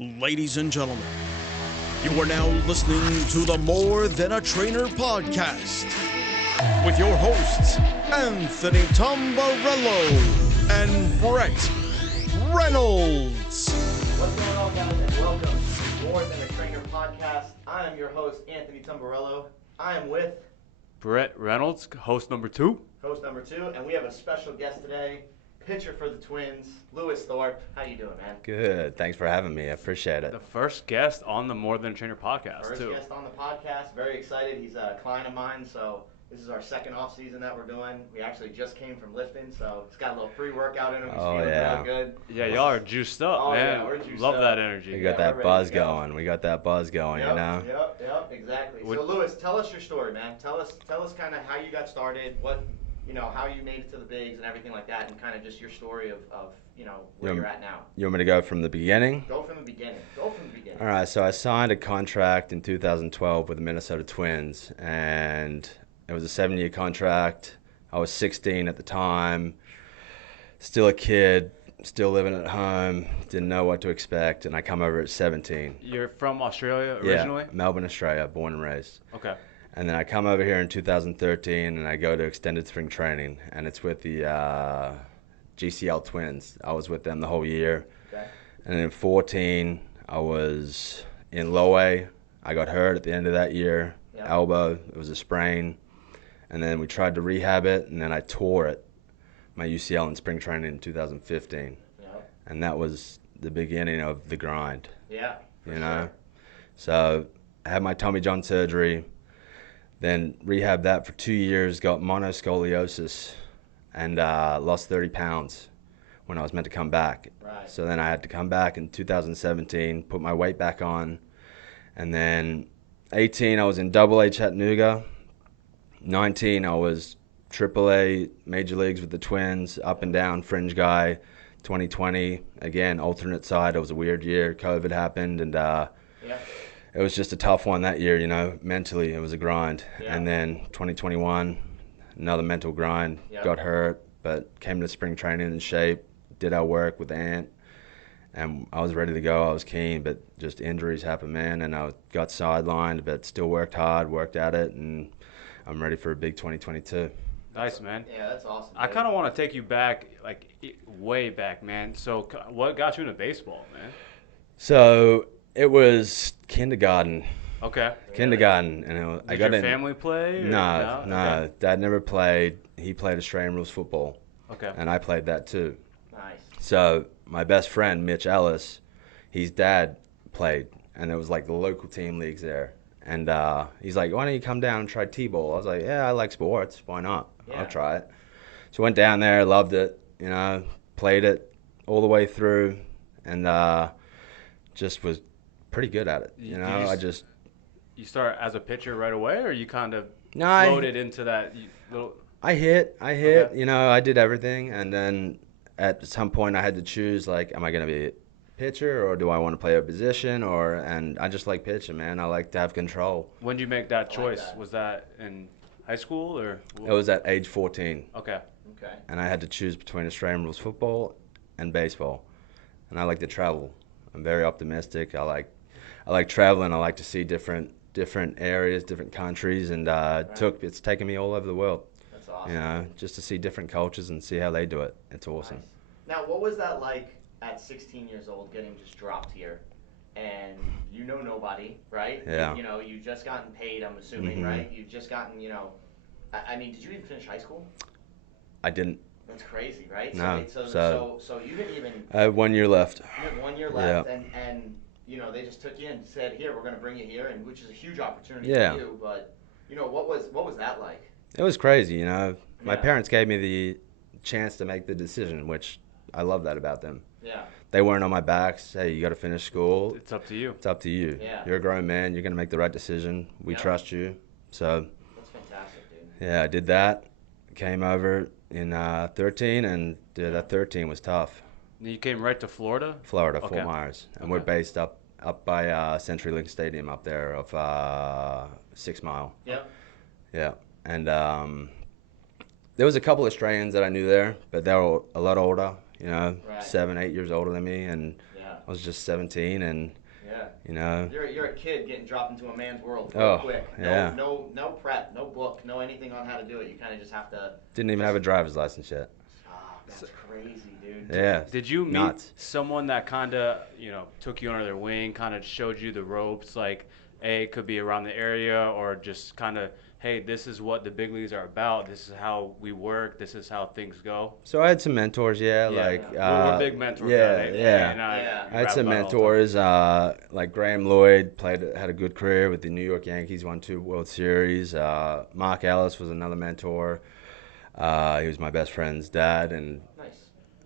Ladies and gentlemen, you are now listening to the More Than a Trainer podcast with your hosts, Anthony Tamborello and Brett Reynolds. What's going on, guys, and welcome to More Than a Trainer podcast. I am your host, Anthony Tamborello. I am with Brett Reynolds, host number two, and we have a special guest today, pitcher for the Twins, Lewis Thorpe. How you doing, man? Good. Thanks for having me. I appreciate it. the first guest on the More Than a Trainer podcast, First too. guest on the podcast. Very excited. He's a client of mine, so this is our second off season that we're doing. We actually just came from lifting, so he's got a little pre-workout in him. He's feeling real good. Yeah, y'all are juiced up, man. Yeah, we're juiced Love up. that energy. We got that buzz going. We got that buzz going, you know? Yep, exactly. So, Lewis, tell us your story, man. Tell us kind of how you got started, how you made it to the bigs and everything like that, and kind of just your story of where you're at now. You want me to go from the beginning? Go from the beginning. All right, so I signed a contract in 2012 with the Minnesota Twins, and it was a 7-year contract. I was 16 at the time, still a kid, still living at home, didn't know what to expect, and I come over at 17. You're from Australia originally? Yeah, Melbourne, Australia, born and raised. Okay. And then I come over here in 2013, and I go to extended spring training, and it's with the GCL Twins. I was with them the whole year. Okay. And then in 14, I was in low A. I got hurt at the end of that year, elbow. It was a sprain. And then we tried to rehab it, and then I tore it, my UCL in spring training in 2015. Yep. And that was the beginning of the grind. Yeah, you know? So I had my Tommy John surgery, then rehabbed that for 2 years, got monoscoliosis, and lost 30 pounds when I was meant to come back. Right. So then I had to come back in 2017, put my weight back on, and then 18 I was in Double A Chattanooga. 19 I was Triple A Major Leagues with the Twins, up and down, fringe guy. 2020, again, alternate side. It was a weird year. COVID happened, and it was just a tough one that year, mentally. It was a grind. Yeah. And then 2021, another mental grind. Yep. Got hurt, but came to spring training in shape, did our work with Ant, and I was ready to go. I was keen, but just injuries happened, man, and I got sidelined, but still worked hard, worked at it, and I'm ready for a big 2022. Nice, man. Yeah, that's awesome. I kind of want to take you back, way back, man. So what got you into baseball, man? So it was kindergarten. Okay. Kindergarten, and Did your family play? No. Okay. Dad never played. He played Australian rules football. Okay. And I played that too. Nice. So my best friend, Mitch Ellis, his dad played, and there was like the local team leagues there. And he's like, why don't you come down and try T-ball? I was like, yeah, I like sports. Why not? Yeah. I'll try it. So went down there, loved it, played it all the way through, and just was pretty good at it. You start as a pitcher right away, or you kind of No, floated into that little... I hit, Okay. I did everything, and then at some point I had to choose, am I going to be a pitcher, or do I want to play a position, and I just like pitching, man. I like to have control. When did you make that choice? that. Was that in high school, or? It was at age 14, Okay. Okay. and I had to choose between Australian rules football and baseball, and I like to travel. I'm very optimistic. I like traveling. I like to see different areas, different countries, and it's taken me all over the world. That's awesome. Just to see different cultures and see how they do it. It's awesome. Nice. Now, what was that like at 16 years old, getting just dropped here, and nobody, right? Yeah. You just gotten paid, I'm assuming, Mhm. right? You've just gotten, I mean, did you even finish high school? I didn't. That's crazy, right? No, So you didn't even. I have 1 year left. You have 1 year left, and they just took you and said, here, we're going to bring you here, and which is a huge opportunity Yeah. for you. But what was that like? It was crazy, My Yeah. parents gave me the chance to make the decision, which I love that about them. Yeah. They weren't on my backs. Hey, you got to finish school. It's up to you. It's up to you. Yeah. You're a grown man. You're going to make the right decision. We Yeah. trust you. So, That's fantastic, dude. yeah, I did that. Came over in 13, and that 13 was tough. You came right to Florida? Florida, Okay. Fort Myers. And Okay. we're based up by CenturyLink Stadium up there of 6 Mile. Yep. Yeah. And there was a couple Australians that I knew there, but they were a lot older, Right. 7, 8 years older than me. And Yeah. I was just 17 and, Yeah. you know. You're a kid getting dropped into a man's world Oh, real quick. yeah. No prep, no book, no anything on how to do it. You kind of just have to. Didn't even have a driver's license yet. Oh, that's crazy, dude. Yeah. Did you meet nuts. someone that kind of, took you under their wing, kind of showed you the ropes, like, hey, it could be around the area, or just kind of, hey, this is what the big leagues are about. This is how we work. This is how things go. So I had some mentors, We're big mentors. Yeah. I had some mentors, like Graham Lloyd had a good career with the New York Yankees, won 2 World Series. Mark Ellis was another mentor. He was my best friend's dad, and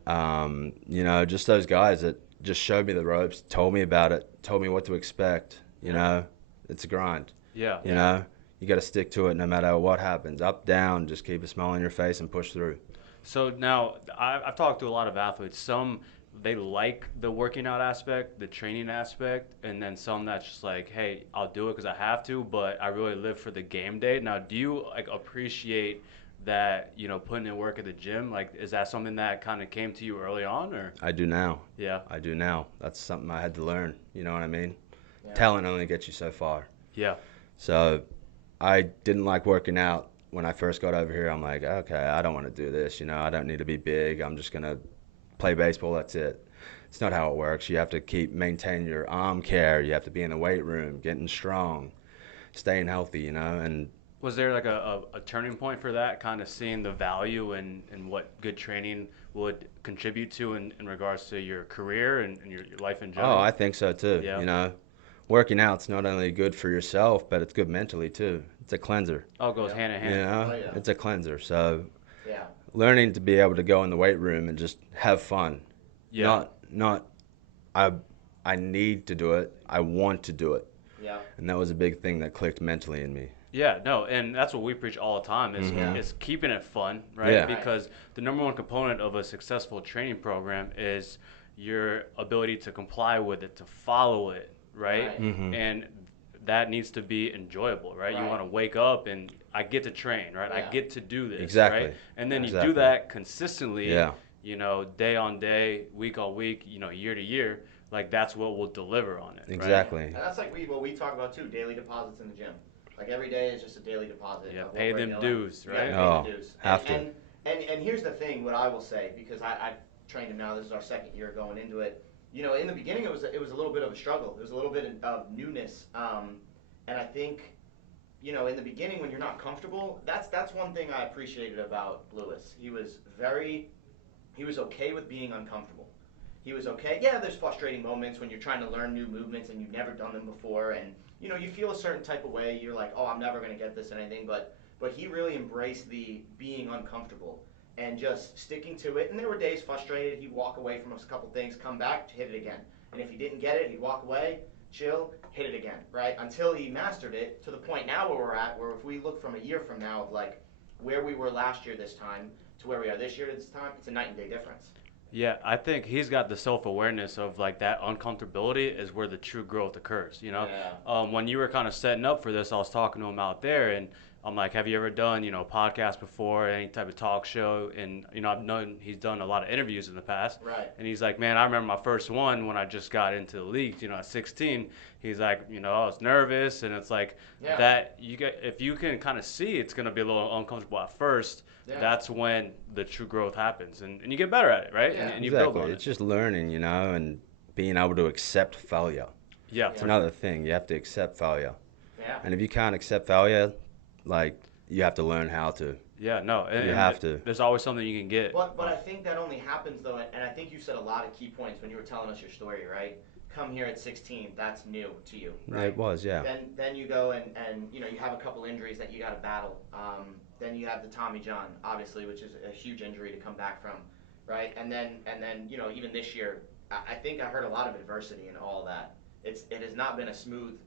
Nice. just those guys that just showed me the ropes, told me about it, told me what to expect. It's a grind. Yeah. You got to stick to it no matter what happens, up, down. Just keep a smile on your face and push through. So now I've talked to a lot of athletes. Some, they like the working out aspect, the training aspect, and then some that's just like, hey, I'll do it because I have to, but I really live for the game day. Now, do you appreciate that, putting in work at the gym? Like, is that something that kind of came to you early on, or? I do now. Yeah. I do now. That's something I had to learn. You know what I mean? Yeah. Talent only gets you so far. Yeah. So I didn't like working out when I first got over here. I'm like, okay, I don't want to do this. I don't need to be big. I'm just going to play baseball. That's it. It's not how it works. You have to maintain your arm care. You have to be in the weight room, getting strong, staying healthy, and Was there like a turning point for that, kind of seeing the value and what good training would contribute to in regards to your career and your life in general? Oh, I think so too. Yeah. Working out's not only good for yourself, but it's good mentally too. It's a cleanser. Oh, it goes hand in hand. Oh, yeah. It's a cleanser. So Yeah. learning to be able to go in the weight room and just have fun. Yeah. Not I need to do it. I want to do it. Yeah. And that was a big thing that clicked mentally in me. Yeah, no, and that's what we preach all the time is keeping it fun, right? Yeah. Because the number one component of a successful training program is your ability to comply with it, to follow it, right? Right. Mm-hmm. And that needs to be enjoyable, right? You Right. want to wake up and I get to train, right? Yeah. I get to do this, Exactly. right? And then you Exactly. do that consistently, Yeah. day on day, week on week, year to year. Like that's what will deliver on it, right? Exactly. And that's like what we talk about too, daily deposits in the gym. Like every day is just a daily deposit. Yeah, of what pay we're them doing. dues, right? Yeah, pay the dues. Have to. And here's the thing, what I will say, because I've trained him now, this is our second year going into it. In the beginning it was a little bit of a struggle. There was a little bit of newness. And I think, in the beginning when you're not comfortable, that's one thing I appreciated about Lewis. He was okay with being uncomfortable. He was okay. Yeah, there's frustrating moments when you're trying to learn new movements and you've never done them before, and you feel a certain type of way. You're like, oh, I'm never gonna get this or anything. But he really embraced the being uncomfortable and just sticking to it. And there were days frustrated. He'd walk away from a couple things, come back, hit it again. And if he didn't get it, he'd walk away, chill, hit it again, right? Until he mastered it to the point now where we're at, where if we look from a year from now of like where we were last year this time to where we are this year this time, it's a night and day difference. Yeah, I think he's got the self-awareness of like that uncomfortability is where the true growth occurs, Yeah. When you were kind of setting up for this, I was talking to him out there and I'm like, have you ever done, podcast before, any type of talk show? And, I've known he's done a lot of interviews in the past. Right. And he's like, man, I remember my first one when I just got into the league, at 16. He's like, I was nervous. And it's like that if you can kind of see it's going to be a little uncomfortable at first, that's when the true growth happens. And you get better at it, right? Yeah. And you Exactly. build on It's it. just learning, and being able to accept failure. Yeah. It's another thing. You have to accept failure. Yeah. And if you can't accept failure, like, you have to learn how to. Yeah, no. And have to. There's always something you can get. But I think that only happens though, and I think you said a lot of key points when you were telling us your story, right? Come here at 16, that's new to you, right? It was, yeah. Then you go and you have a couple injuries that you got to battle. Then you have the Tommy John, obviously, which is a huge injury to come back from, right? And then even this year, I think I heard a lot of adversity in all of that. It has not been a smooth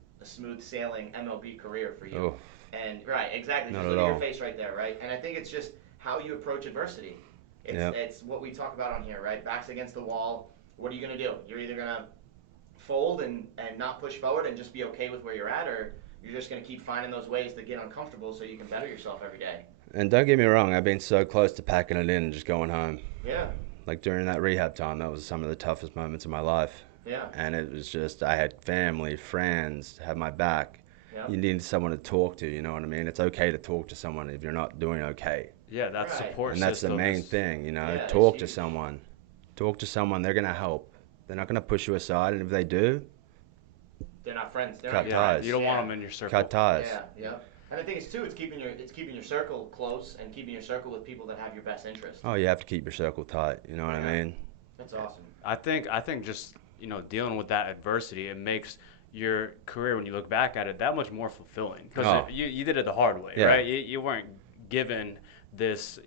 sailing MLB career for you. Oh. And right, exactly. Not Just at look at all. your face right there, right? And I think it's just how you approach adversity. It's what we talk about on here, right? Backs against the wall. What are you gonna do? You're either gonna fold and not push forward and just be okay with where you're at, or you're just gonna keep finding those ways to get uncomfortable so you can better yourself every day. And don't get me wrong, I've been so close to packing it in and just going home. Yeah. Like during that rehab time, that was some of the toughest moments of my life. Yeah. And it was just, I had family, friends, have my back. Yep. You need someone to talk to, you know what I mean? It's okay to talk to someone if you're not doing okay. Yeah, that Right. support And that's the system main is- thing, you know? Yeah, it's Talk to huge. someone. Talk to someone, they're going to help. They're not going to push you aside, and if they do, They're not friends. They're Cut not Yeah, ties. you don't Yeah. want them in your circle. cut ties. Yeah, yeah. And the thing is too, it's keeping your circle close and keeping your circle with people that have your best interest. Oh, you have to keep your circle tight, you know what Yeah. I mean? That's awesome. I think just dealing with that adversity, it makes your career, when you look back at it, that much more fulfilling because Oh. you did it the hard way, Yeah. right? You weren't given this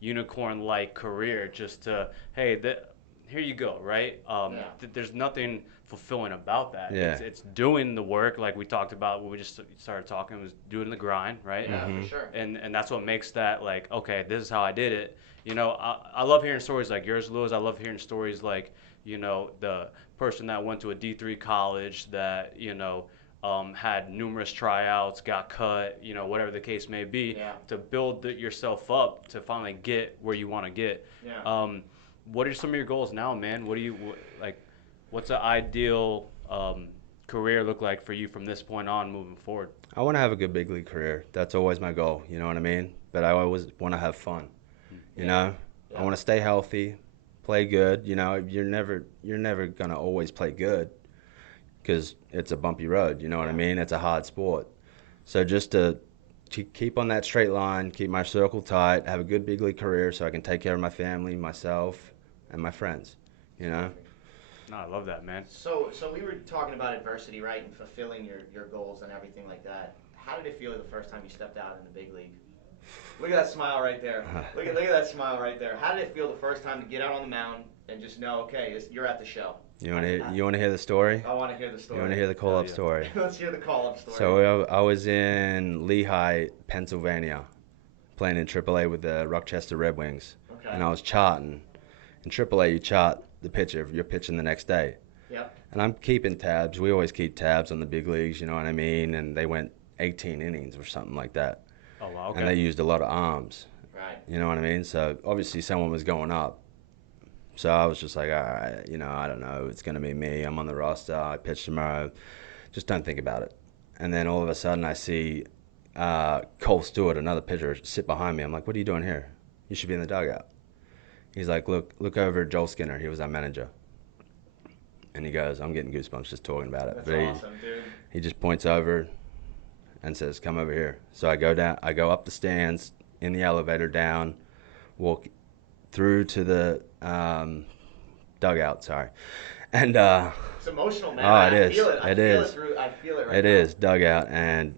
unicorn-like career just to here you go, right? Yeah. There's nothing fulfilling about that. Yeah. It's doing the work, like we talked about when we just started talking, was doing the grind, right? Yeah, Mm-hmm. for sure. And that's what makes that like, okay, this is how I did it. I love hearing stories like yours, Lewis. I love hearing stories like the person that went to a D3 college that had numerous tryouts, got cut, whatever the case may be, Yeah. to build yourself up to finally get where you want to get. Yeah. What are some of your goals now, man? What's an ideal career look like for you from this point on moving forward? I want to have a good big league career. That's always my goal, you know what I mean? But I always want to have fun, you know? Yeah. I want to stay healthy, play good, you're never going to always play good because it's a bumpy road, you know what I mean? It's a hard sport. So just to keep on that straight line, keep my circle tight, have a good big league career so I can take care of my family, myself, and my friends, No, I love that, man. So we were talking about adversity, right, and fulfilling your goals and everything like that. How did it feel the first time you stepped out in the big league? Look at that smile right there. Look at that smile right there. How did it feel the first time to get out on the mound and just know, okay, you're at the show? You want to hear the story? I want to hear the story. You want to hear the call-up Yeah. story? Let's hear the call-up story. So I was in Lehigh, Pennsylvania, playing in AAA with the Rochester Red Wings, Okay. and I was charting. In AAA, you chart the pitcher. You're pitching the next day. Yep. And I'm keeping tabs. We always keep tabs on the big leagues, you know what I mean? And they went 18 innings or something like that. Oh, wow, okay. And they used a lot of arms, Right. you know what I mean? So obviously someone was going up. So I was just like, all right, I don't know. It's going to be me. I'm on the roster. I pitch tomorrow. Just don't think about it. And then all of a sudden I see Cole Stewart, another pitcher, sit behind me. I'm like, what are you doing here? You should be in the dugout. He's like, look over at Joel Skinner. He was our manager. And he goes, I'm getting goosebumps just talking about it. That's But awesome, dude. he just points over and says, come over here. So I go down. I go up the stands, in the elevator down, walk through to the dugout, sorry. And It's emotional, man. Oh, it I is. feel it. I It feel is. it through. I feel it right it now. is dugout, and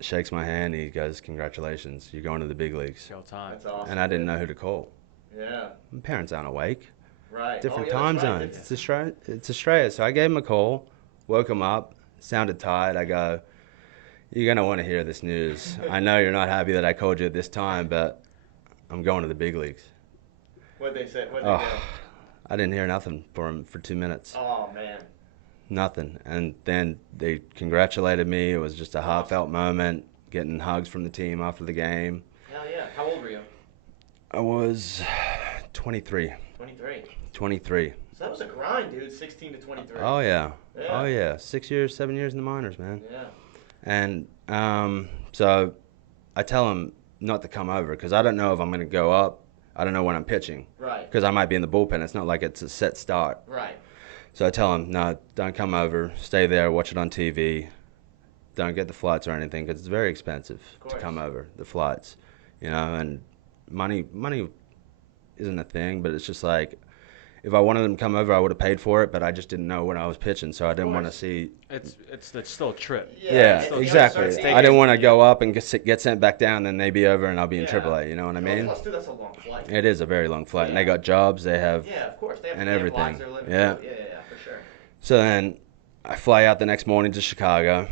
shakes my hand. He goes, congratulations, you're going to the big leagues. Showtime. That's awesome. And I didn't know who to call. Yeah. My parents aren't awake. Right. Different Oh, yeah, time that's right. zones. It's Australia. So I gave him a call, woke him up, sounded tired. I go, you're going to want to hear this news. I know you're not happy that I called you at this time, but I'm going to the big leagues. What'd they say? What'd Oh, they do? I didn't hear nothing from him for 2 minutes. Oh, man. Nothing. And then they congratulated me. It was just a heartfelt moment, getting hugs from the team after the game. Hell yeah. How old were you? I was 23. 23. 23. So that was a grind, dude. 16 to 23. Oh, yeah. Yeah. Oh, yeah. 6 years, 7 years in the minors, man. Yeah. And so I tell him not to come over because I don't know if I'm going to go up. I don't know when I'm pitching Right. because I might be in the bullpen. It's not like it's a set start. Right. So I tell him, no, don't come over. Stay there. Watch it on TV. Don't get the flights or anything because it's very expensive to course. come over, the flights. And money isn't a thing, but it's just like if I wanted them to come over, I would have paid for it, but I just didn't know when I was pitching, so I didn't want to course. see. It's still a trip. Yeah, it's the exactly. uncertainty. I didn't want to go up and get sent back down, then they be over and I'll be in Yeah. AAA. You know what I mean? Plus, dude, that's a long flight. It is a very long flight, and they Yeah. got jobs. They have. Yeah, of course. They have, And they have everything. lives they're living Yeah. through. Yeah, for sure. So then I fly out the next morning to Chicago.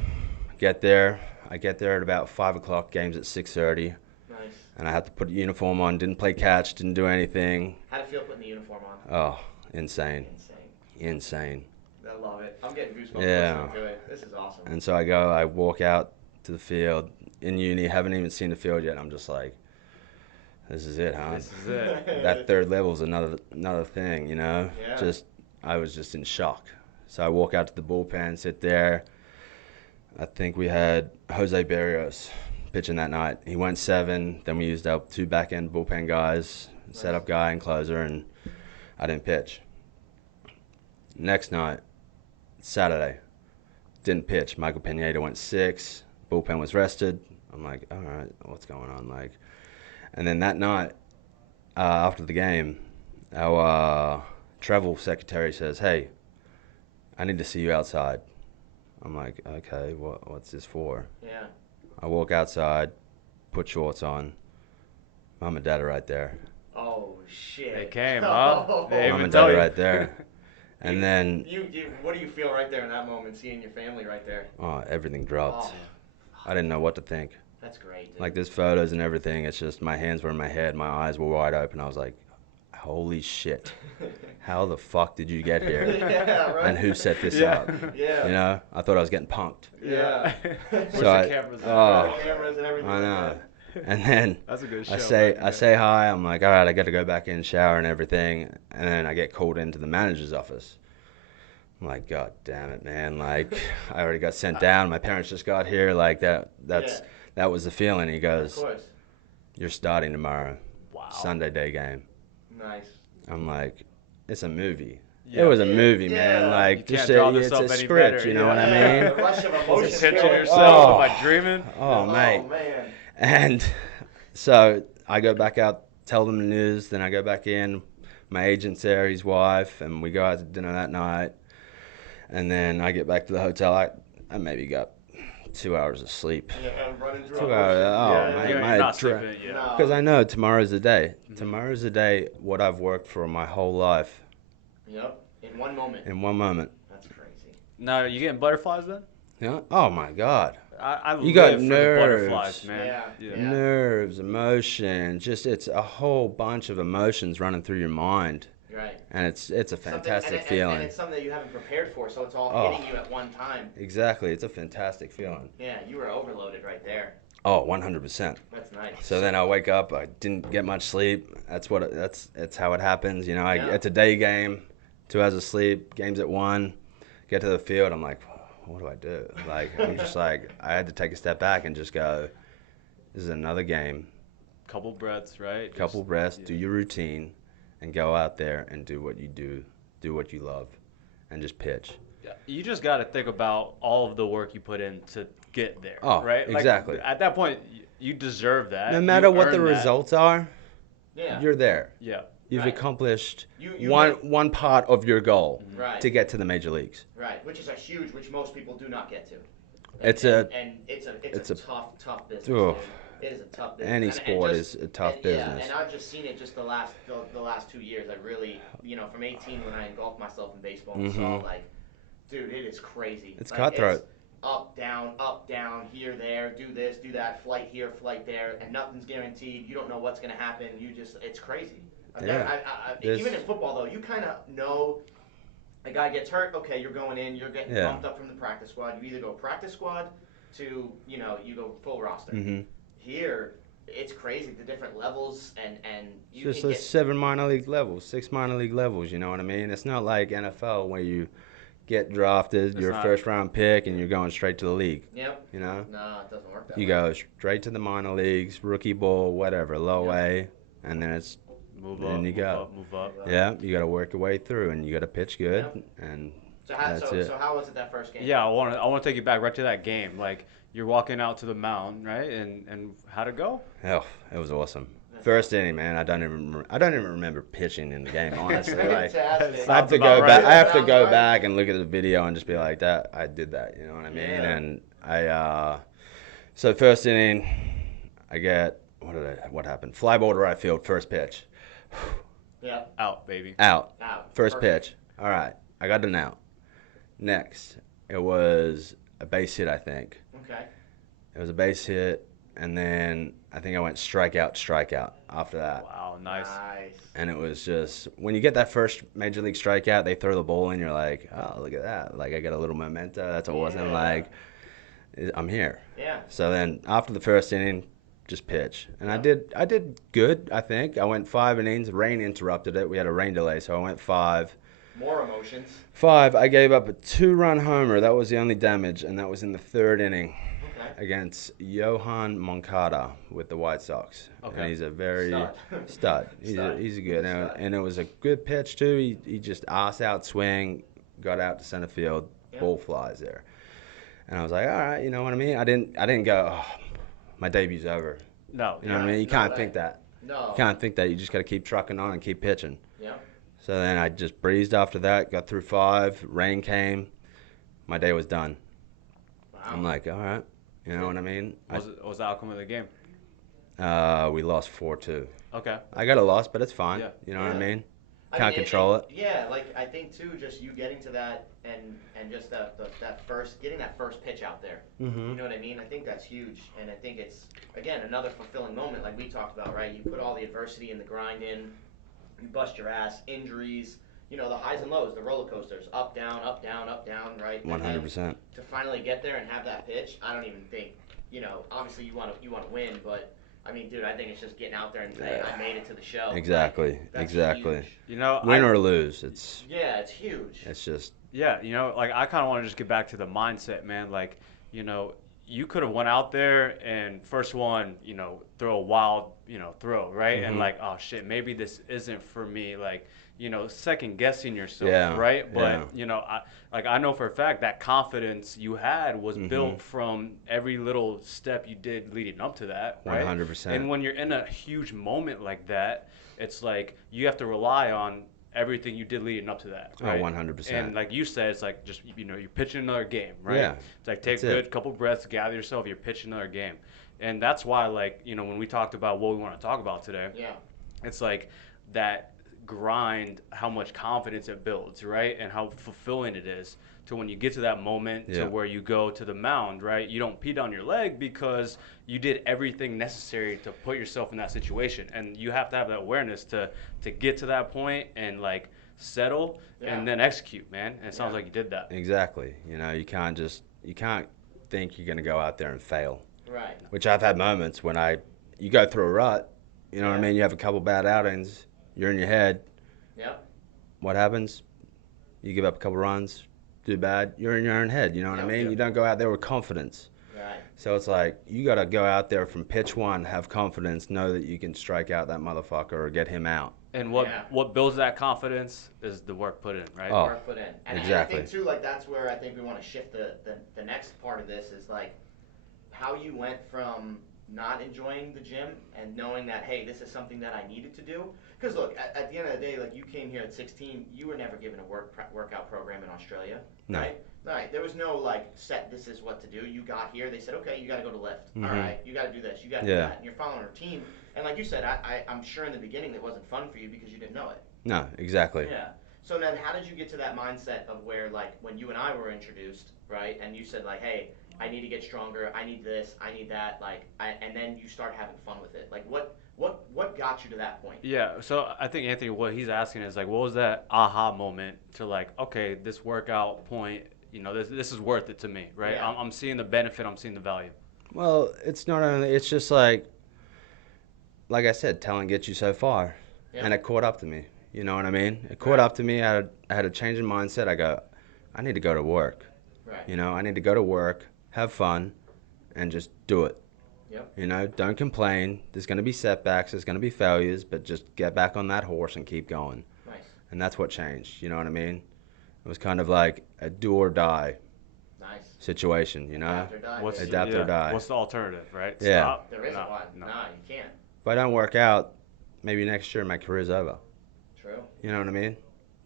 Get there. I get there at about 5 o'clock. Game's at 6:30, Nice. and I had to put a uniform on. Didn't play catch. Didn't do anything. How'd it feel putting the uniform on? Oh, insane, Insane. insane. I love it. I'm getting goosebumps Yeah. listening to it. This is awesome. And so I walk out to the field in uni. Haven't even seen the field yet. I'm just like, this is it, huh? This is it. That third level's another thing, Yeah. I was just in shock. So I walk out to the bullpen, sit there. I think we had Jose Berrios pitching that night. He went 7. Then we used up 2 back-end bullpen guys, setup guy and closer, and I didn't pitch. Next night, Saturday, didn't pitch. Michael Pineda went 6. Bullpen was rested. I'm like, all right, what's going on? Like, and then that night, after the game, our travel secretary says, hey, I need to see you outside. I'm like, okay, what's this for? Yeah. I walk outside, put shorts on. Mom and Dad are right there. Oh, shit. They came, huh? They Mom even and tell Dad are you. right there. And then, what do you feel right there in that moment, seeing your family right there? oh, everything dropped. Oh, I didn't know what to think. that's great, dude. Like, there's photos and everything. It's just my hands were in my head. My eyes were wide open. I was like, holy shit. How the fuck did you get here? Yeah, right. And who set this Yeah. up? Yeah. You know, I thought I was getting punked. Yeah. Where's So the cameras at? oh, Cameras and everything. I like know. that. And then That's a good show. I say back then. hi. I'm like, all right, I got to go back in, shower and everything. And then I get called into the manager's office. I'm like, God damn it, man. Like, I already got sent down. My parents just got here. Like, that was the feeling. He Of goes, course. you're starting tomorrow. Wow. Sunday day game. Nice. I'm like, it's a movie. Yeah. It was a Yeah. movie, Yeah. man. You Like, can't just draw it's this up a any script, better, you know yeah. what I Yeah, mean? the rush of emotion. Just picture going yourself. Oh. Am I dreaming? Oh, mate. Oh, man. And so I go back out, tell them the news, then I go back in. My agent's there, his wife, and we go out to dinner that night. And then I get back to the hotel. I maybe got 2 hours of sleep. Yeah, I'm running through 2 emotion. hours. Oh, Yeah, my, You're my not dra- sleeping, yeah. No. Because I know tomorrow's the day. Tomorrow's the day, what I've worked for my whole life Yep. In one moment. in one moment. That's crazy. Now, are you getting butterflies then? Yeah? Oh, my God. I You live got for nerves. the butterflies, man. Yeah. Yeah. Nerves, emotion, just it's a whole bunch of emotions running through your mind. Right. And it's a Something- fantastic and feeling. it's something that you haven't prepared for, so it's all Oh. hitting you at one time. Exactly. It's a fantastic feeling. Yeah, you were overloaded right there. Oh, 100%. That's nice. So then I wake up. I didn't get much sleep. That's how it happens. You know, Yeah. it's a day game, 2 hours of sleep. Game's at 1. Get to the field. I'm like, what do I do? Like, I'm just like, I had to take a step back and just go, this is another game. Couple breaths, right? Couple Just- breaths. yeah. Do your routine, and go out there and do what you do. Do what you love, and just pitch. Yeah. You just got to think about all of the work you put in to get there. Oh, right? Like, exactly. at that point, you deserve that. No matter You what the earned that. results are, Yeah. you're there. Yeah. You've Right. accomplished You one part of your goal Right. to get to the major leagues. Right, which is which most people do not get to. It's It's a- a tough business. Ugh. Dude. It is a tough business. Any And sport just- is a tough and, business. Yeah, and I've just seen it just the last 2 years. I really, from 18 when I engulfed myself in baseball and saw like, dude, it is crazy. It's Like, cutthroat. It's up, down, here, there, do this, do that, flight here, flight there, and nothing's guaranteed. You don't know what's gonna happen. It's crazy. Yeah. There's- Even in football though, you kind of know. A guy gets hurt, okay, you're going in, you're getting Yeah. bumped up from the practice squad. You either go practice squad to, you go full roster. Mm-hmm. Here, it's crazy, the different levels, and you Just can those 7 minor league levels, 6 minor league levels, you know what I mean? It's not like NFL where you get drafted, It's you're a not. first round pick, and you're going straight to the league, Yep. you know? No, it doesn't work that You way. go straight to the minor leagues, rookie ball, whatever, low Yeah. A, and then it's, Move Then up, you move go. up, move up. yeah, you got to work your way through, and you got to pitch good, Yep. and So that's it. how was it that first game? Yeah, I want to take you back right to that game. Like, you're walking out to the mound, right? And how'd it go? Oh, it was awesome. First inning, man. I don't even remember pitching in the game. Honestly, like Fantastic. I have to Sounds about go back. right. I have to Sounds go right. back and look at the video and just be like, that I did that. You know what I mean? Yeah. And I so first inning, I get what happened? Fly ball to right field, first pitch, Yeah. Out, baby. out. Out. First Perfect. pitch. All right, I got an out. Next, it was a base hit. I think Okay. it was a base hit, and then I think I went strikeout after that. Wow, nice. Nice. And it was just, when you get that first major league strikeout, they throw the ball in, you're like, oh, look at that. Like, I got a little memento. That's awesome. Yeah. Like, I'm here. Yeah. So then after the first inning, just pitch. And Yeah. I did good, I think. I went 5 innings. Rain interrupted it. We had a rain delay, so I went 5. More emotions. 5, I gave up a 2-run homer. That was the only damage, and that was in the 3rd inning Okay. against Johan Moncada with the White Sox. Okay. And he's a very Stud. He's a good, Stud. and it was a good pitch too. He just ass out swing, got out to center field, ball flies there, and I was like, all right, you know what I mean. I didn't go, oh, my debut's over. No. You know what I mean. You can't think that. No. You can't think that. You just got to keep trucking on and keep pitching. Yeah. So then I just breezed after that, got through 5, rain came, my day was done. Wow. I'm like, all right, you know what I mean? What was the outcome of the game? We lost 4-2. Okay. I got a loss, but it's fine. Yeah. You know what I Yeah. mean? Can't control it. Yeah, like I think too, just you getting to that and just that getting that first pitch out there. Mm-hmm. You know what I mean? I think that's huge, and I think it's again another fulfilling moment, like we talked about, right? You put all the adversity and the grind in, you bust your ass, injuries, you know, the highs and lows, the roller coasters, up down, right? 100%. To finally get there and have that pitch, I don't even think, you know, obviously you want to win, but. I mean, dude, I think it's just getting out there and saying, I made it to the show. Exactly. That's Exactly. huge. You know, Win or lose, it's huge. it's just Yeah, you know, like I kind of want to just get back to the mindset, man. Like, you know, you could have went out there and first one, you know, throw a wild, you know, throw, right? And like, oh shit, maybe this isn't for me. Like, you know, second guessing yourself, right? But you know, I know for a fact that confidence you had was built from every little step you did leading up to that, right? 100%. And when you're in a huge moment like that, it's like you have to rely on everything you did leading up to that, right? 100%. And like you said, it's like just, you know, you're pitching another game, right? Yeah. It's like take a good couple breaths, gather yourself, you're pitching another game. And that's why, like, you know, when we talked about what we want to talk about today, it's like that grind, how much confidence it builds, right? And how fulfilling it is to when you get to that moment to where you go to the mound, right? You don't pee down your leg because you did everything necessary to put yourself in that situation. And you have to have that awareness to get to that point and like settle and then execute, man. And it sounds like you did that. Exactly. You know, you can't think you're going to go out there and fail. Right. Which I've had moments when you go through a rut, you know what I mean? You have a couple bad outings, you're in your head. Yep. What happens? You give up a couple runs, do bad, you're in your own head, you know what I mean? You don't go out there with confidence. Right. So it's like, you got to go out there from pitch one, have confidence, know that you can strike out that motherfucker or get him out. And what builds that confidence is the work put in, right? Oh, Work put in. And exactly. I think, too, like, that's where I think we want to shift the next part of this is, like, how you went from not enjoying the gym and knowing that, hey, this is something that I needed to do. Because, look, at the end of the day, like, you came here at 16, you were never given a workout program in Australia, right? Right. There was no, like, this is what to do. You got here, they said, okay, you got to go to lift. All right, you got to do this, you got to do that. And you're following a routine. And like you said, I'm sure in the beginning it wasn't fun for you because you didn't know it. No, exactly. Yeah. So then how did you get to that mindset of where, like, when you and I were introduced, right, and you said, like, hey, I need to get stronger, I need this, I need that, like, and then you start having fun with it. Like, what got you to that point? Yeah, so I think, Anthony, what he's asking is, like, what was that aha moment to, like, okay, this workout point, you know, this is worth it to me, right? Yeah. I'm seeing the benefit, I'm seeing the value. Well, it's not only, it's just like I said, talent gets you so far. And it caught up to me. You know what I mean? It caught up to me. I had a change in mindset. I go, I need to go to work. Right. You know, I need to go to work, have fun, and just do it. Yep. You know, don't complain. There's going to be setbacks. There's going to be failures, but just get back on that horse and keep going. Nice. And that's what changed. You know what I mean? It was kind of like a do or die situation, you know? Adapt or die. Adapt or die. What's the alternative, right? Yeah. Stop? There isn't one. No. No, you can't. If I don't work out, maybe next year my career's over. True. You know what I mean?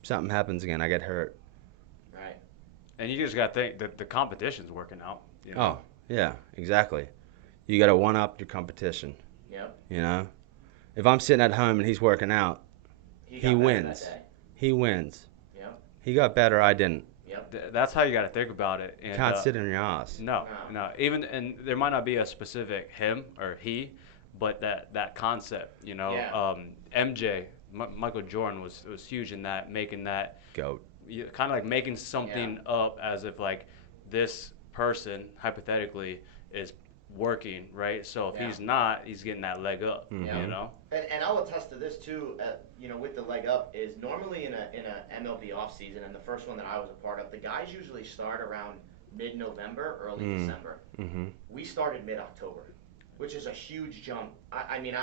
Something happens again, I get hurt. Right. And you just got to think that the competition's working out. You know? Oh, yeah, exactly. You got to one-up your competition. Yep. You know? If I'm sitting at home and he's working out, he wins. He wins. Yep. He got better, I didn't. Yep. That's how you got to think about it. And, Can't sit in your ass. No. Even, and there might not be a specific him or he, but that concept, you know. Yeah. MJ, Michael Jordan was huge in that, making that GOAT. kind of like making something up as if like this person hypothetically is working, right? So if Yeah. he's not, he's getting that leg up, you know? And I'll attest to this too. You know, with the leg up is normally in a MLB offseason, and the first one that I was a part of, the guys usually start around mid-November, early December. We started mid-October, which is a huge jump. I mean,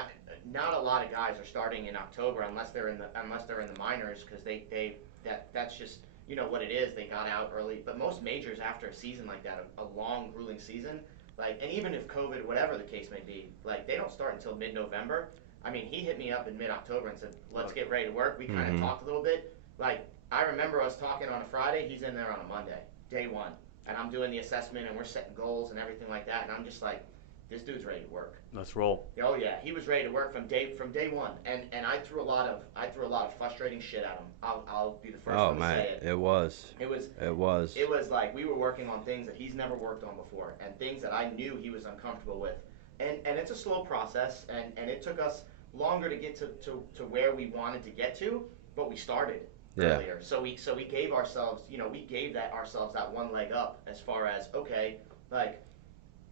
not a lot of guys are starting in October unless they're in the minors, because that's just, you know what it is. They got out early, but most majors after a season like that, a long, grueling season, like, and even if COVID, whatever the case may be, like, they don't start until mid-November. I mean, he hit me up in mid-October and said, let's get ready to work. We kind of talked a little bit. Like, I remember us talking on a Friday. He's in there on a Monday, day one. And I'm doing the assessment, and we're setting goals and everything like that. And I'm just like, this dude's ready to work. Let's roll. Oh yeah, he was ready to work from day one. And I threw a lot of frustrating shit at him. I'll be the first one to say it. It was like we were working on things that he's never worked on before, and things that I knew he was uncomfortable with. And it's a slow process, and it took us longer to get to where we wanted to get to, but we started earlier. So we gave ourselves, ourselves that one leg up, as far as, okay, like,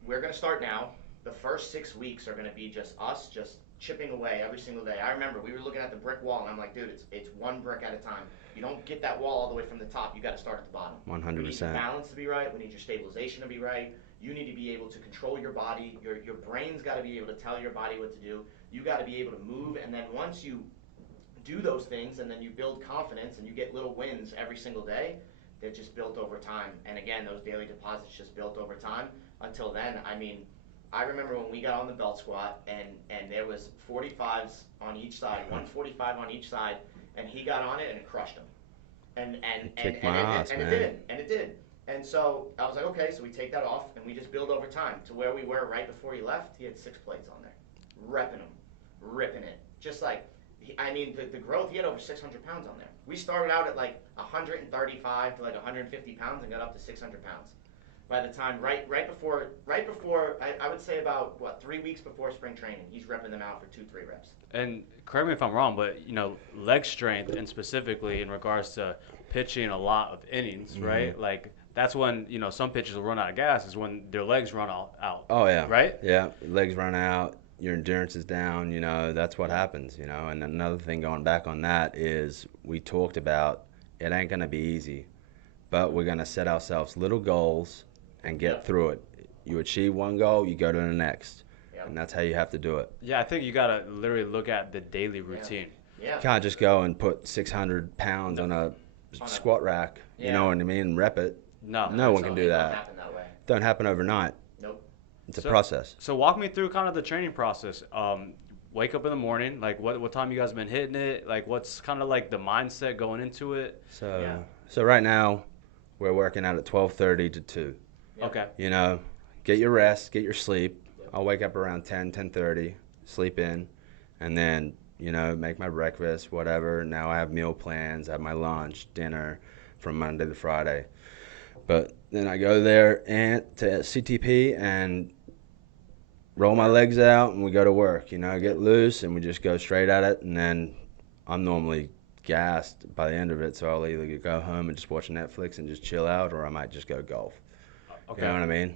we're gonna start now. The first 6 weeks are going to be just us just chipping away every single day. I remember we were looking at the brick wall, and I'm like, dude, it's one brick at a time. You don't get that wall all the way from the top. You got to start at the bottom. 100%. We need your balance to be right. We need your stabilization to be right. You need to be able to control your body. Your brain's got to be able to tell your body what to do. You got to be able to move, and then once you do those things, and then you build confidence, and you get little wins every single day, they're just built over time. And again, those daily deposits just built over time. Until then, I mean, I remember when we got on the belt squat, and there was 45s on each side, 145 on each side, and he got on it and it crushed him. And it did. And so I was like, okay, so we take that off and we just build over time to where we were right before he left. He had 6 plates on there, repping them, ripping it, just like. The growth, he had over 600 pounds on there. We started out at like 135 to like 150 pounds and got up to 600 pounds. By the time, right before, I would say about, 3 weeks before spring training, he's repping them out for 2-3 reps. And correct me if I'm wrong, but, leg strength, and specifically in regards to pitching a lot of innings, right? Like, that's when, some pitchers will run out of gas, is when their legs run out. Oh, yeah. Right? Yeah, legs run out. Your endurance is down, that's what happens, And another thing going back on that is we talked about it ain't going to be easy, but we're going to set ourselves little goals and get through it. You achieve one goal, you go to the next. And that's how you have to do it. Yeah, I think you got to literally look at the daily routine. Yeah. You can't just go and put 600 pounds on a squat rack, you know what I mean, and rep it. No one can do that. Don't happen that way. Don't happen overnight. Nope. It's a process. So walk me through kind of the training process. Wake up in the morning, like what time you guys been hitting it? Like what's kind of like the mindset going into it? So right now we're working out at 12:30 to 2. Okay. Get your rest, get your sleep. I'll wake up around 10:30, sleep in, and then, make my breakfast, whatever. Now I have meal plans, I have my lunch, dinner from Monday to Friday. But then I go there and to CTP and roll my legs out, and we go to work. Get loose, and we just go straight at it. And then I'm normally gassed by the end of it, so I'll either go home and just watch Netflix and just chill out, or I might just go golf. Okay. You know what I mean?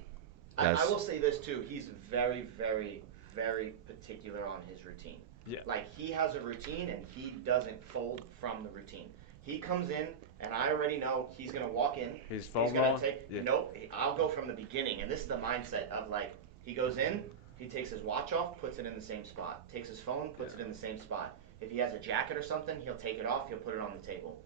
I will say this too. He's very, very, very particular on his routine. Yeah. Like, he has a routine, and he doesn't fold from the routine. He comes in, and I already know he's going to walk in. He's going to take. Nope. I'll go from the beginning, and this is the mindset of, like, he goes in, he takes his watch off, puts it in the same spot. Takes his phone, puts it in the same spot. If he has a jacket or something, he'll take it off, he'll put it on the table.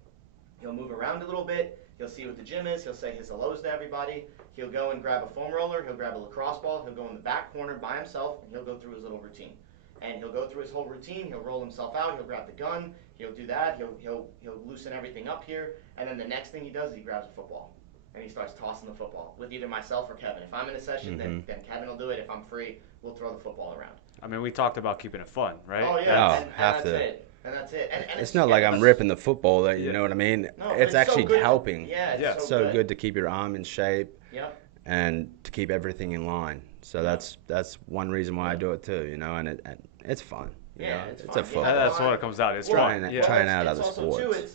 He'll move around a little bit. He'll see what the gym is. He'll say his hellos to everybody. He'll go and grab a foam roller. He'll grab a lacrosse ball. He'll go in the back corner by himself, and he'll go through his little routine. And he'll go through his whole routine. He'll roll himself out. He'll grab the gun. He'll do that. He'll loosen everything up here. And then the next thing he does is he grabs a football, and he starts tossing the football with either myself or Kevin. If I'm in a session, then Kevin will do it. If I'm free, we'll throw the football around. I mean, we talked about keeping it fun, right? Oh yeah, and that's it. And that's it. And it's not like I'm ripping the football, you know what I mean? No, it's actually so helping. It's so good to keep your arm in shape. Yep. And to keep everything in line. So that's one reason why I do it too, and it's fun. It's a fun. football. That's what it comes out. It's fun. Trying out other sports. Also too,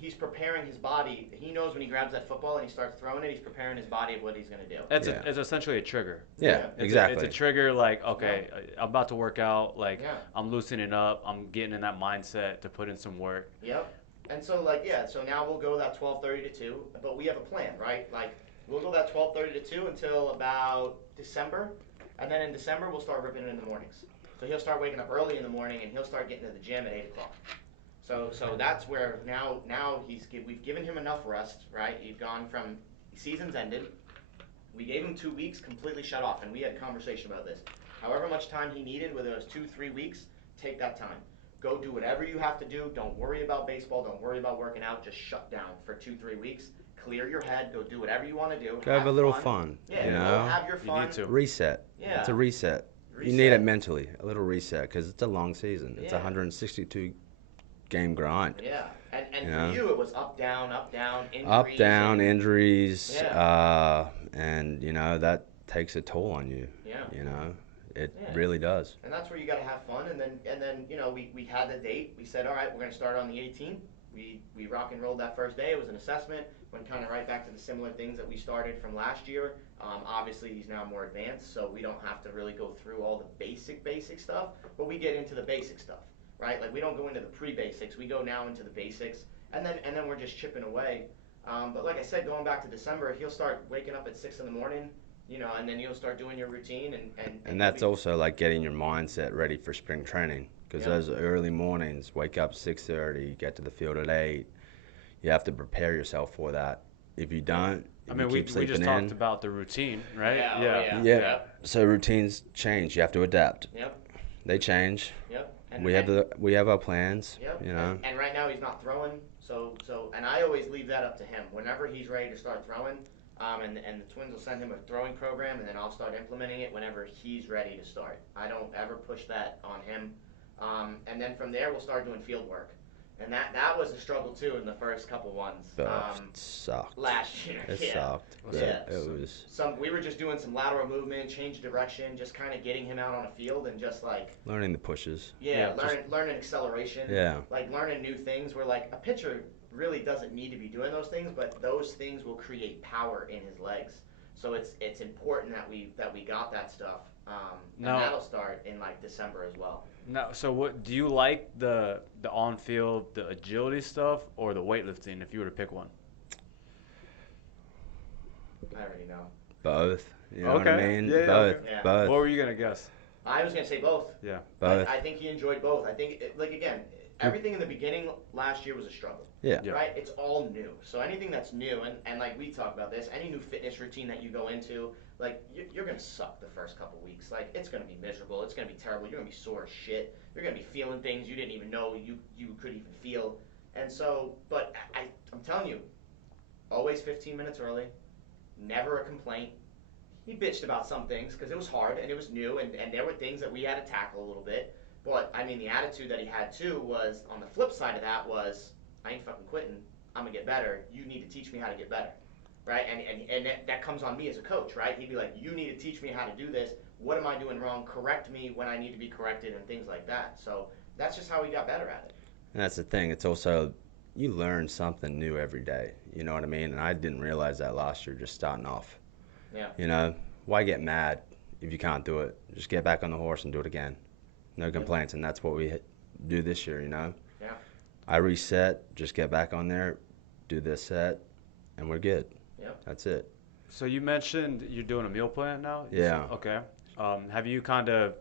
he's preparing his body. He knows when he grabs that football and he starts throwing it, he's preparing his body of what he's going to do. It's essentially a trigger. Yeah, exactly. It's a trigger like, okay, I'm about to work out. Like, Yeah. I'm loosening up. I'm getting in that mindset to put in some work. Yep. And so, like, so now we'll go that 12:30 to 2, but we have a plan, right? Like, we'll go that 12:30 to 2 until about December, and then in December, we'll start ripping it in the mornings. So he'll start waking up early in the morning, and he'll start getting to the gym at 8 o'clock. So that's where now we've given him enough rest, right? He's gone from season's ended. We gave him 2 weeks completely shut off, and we had a conversation about this. However much time he needed, whether it was 2-3 weeks, take that time. Go do whatever you have to do. Don't worry about baseball. Don't worry about working out. Just shut down for 2-3 weeks. Clear your head. Go do whatever you want to do. Go have a little fun. Yeah, you know? have your fun. You need to. Reset. Yeah. It's a reset. You need it mentally, a little reset, because it's a long season. It's a 162 game grind. Yeah, and for you it was up, down, injuries. Up, down, injuries, Yeah. and, you know, that takes a toll on you. Yeah. You know, it really does. And that's where you got to have fun. And then you know, we had the date. We said, all right, we're going to start on the 18th. We rock and rolled that first day. It was an assessment. Went kind of right back to the similar things that we started from last year. Obviously, he's now more advanced, so we don't have to really go through all the basic stuff, but we get into the basic stuff, right? Like, we don't go into the pre-basics. We go now into the basics, and then we're just chipping away. But like I said, going back to December, he'll start waking up at 6 in the morning, you know, and then you'll start doing your routine. And that's also like getting your mindset ready for spring training, because those early mornings, wake up 6:30, get to the field at 8. You have to prepare yourself for that. If you don't, we just talked about the routine, right? Yeah. So routines change. You have to adapt. Yep. They change. Yep. We have our plans. Yep. You know. And right now he's not throwing, so and I always leave that up to him. Whenever he's ready to start throwing, and the Twins will send him a throwing program, and then I'll start implementing it whenever he's ready to start. I don't ever push that on him. And then from there we'll start doing field work. And that was a struggle too in the first couple ones. It sucked. Last year. It sucked. Yeah. It was. We were just doing some lateral movement, change direction, just kind of getting him out on a field and just like Learning the pushes. Learning acceleration. Yeah. Like learning new things. Where like a pitcher really doesn't need to be doing those things, but those things will create power in his legs. So it's important that we got that stuff. And that'll start in like December as well. No, so what do you like, the on-field, the agility stuff, or the weightlifting, if you were to pick one? I already know. Both. You know what I mean? Yeah, both. Yeah. Both. What were you gonna guess? I was gonna say both. Yeah. Both. I think he enjoyed both. I think again, everything in the beginning last year was a struggle. Yeah. Right? It's all new. So anything that's new, and like we talk about this, any new fitness routine that you go into, like you're gonna suck the first couple weeks. Like it's gonna be miserable. It's gonna be terrible. You're gonna be sore as shit. You're gonna be feeling things you didn't even know you could even feel. And so, but I'm telling you, always 15 minutes early, never a complaint. He bitched about some things because it was hard and it was new, and there were things that we had to tackle a little bit. But I mean, the attitude that he had too was, on the flip side of that was, I ain't fucking quitting. I'm gonna get better. You need to teach me how to get better, right? And that comes on me as a coach, right? He'd be like, you need to teach me how to do this. What am I doing wrong? Correct me when I need to be corrected and things like that. So that's just how he got better at it. And that's the thing. It's also, you learn something new every day. You know what I mean? And I didn't realize that last year, just starting off. Yeah. You know, why get mad if you can't do it? Just get back on the horse and do it again. No complaints. And that's what we do this year, you know? Yeah. I reset, just get back on there, do this set, and we're good. Yeah. That's it. So you mentioned you're doing a meal plan now? Yeah. Okay. Have you kind of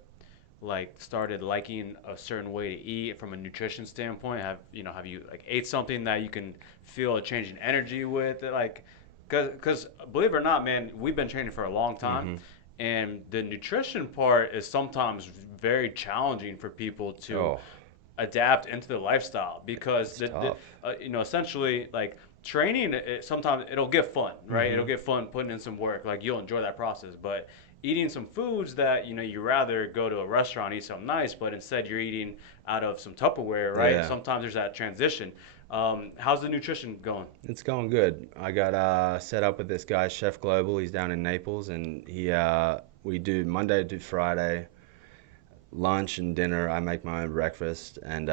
like started liking a certain way to eat from a nutrition standpoint? Have you like ate something that you can feel a change in energy with? Like, because believe it or not, man, we've been training for a long time, and the nutrition part is sometimes very challenging for people to adapt into the lifestyle, because essentially, like, training, sometimes it'll get fun, right? It'll get fun putting in some work. Like, you'll enjoy that process. But eating some foods that, you rather go to a restaurant, eat something nice, but instead you're eating out of some Tupperware, right? Yeah. Sometimes there's that transition. How's the nutrition going? It's going good. I got set up with this guy, Chef Global. He's down in Naples, and we do Monday to Friday, lunch and dinner. I make my own breakfast, and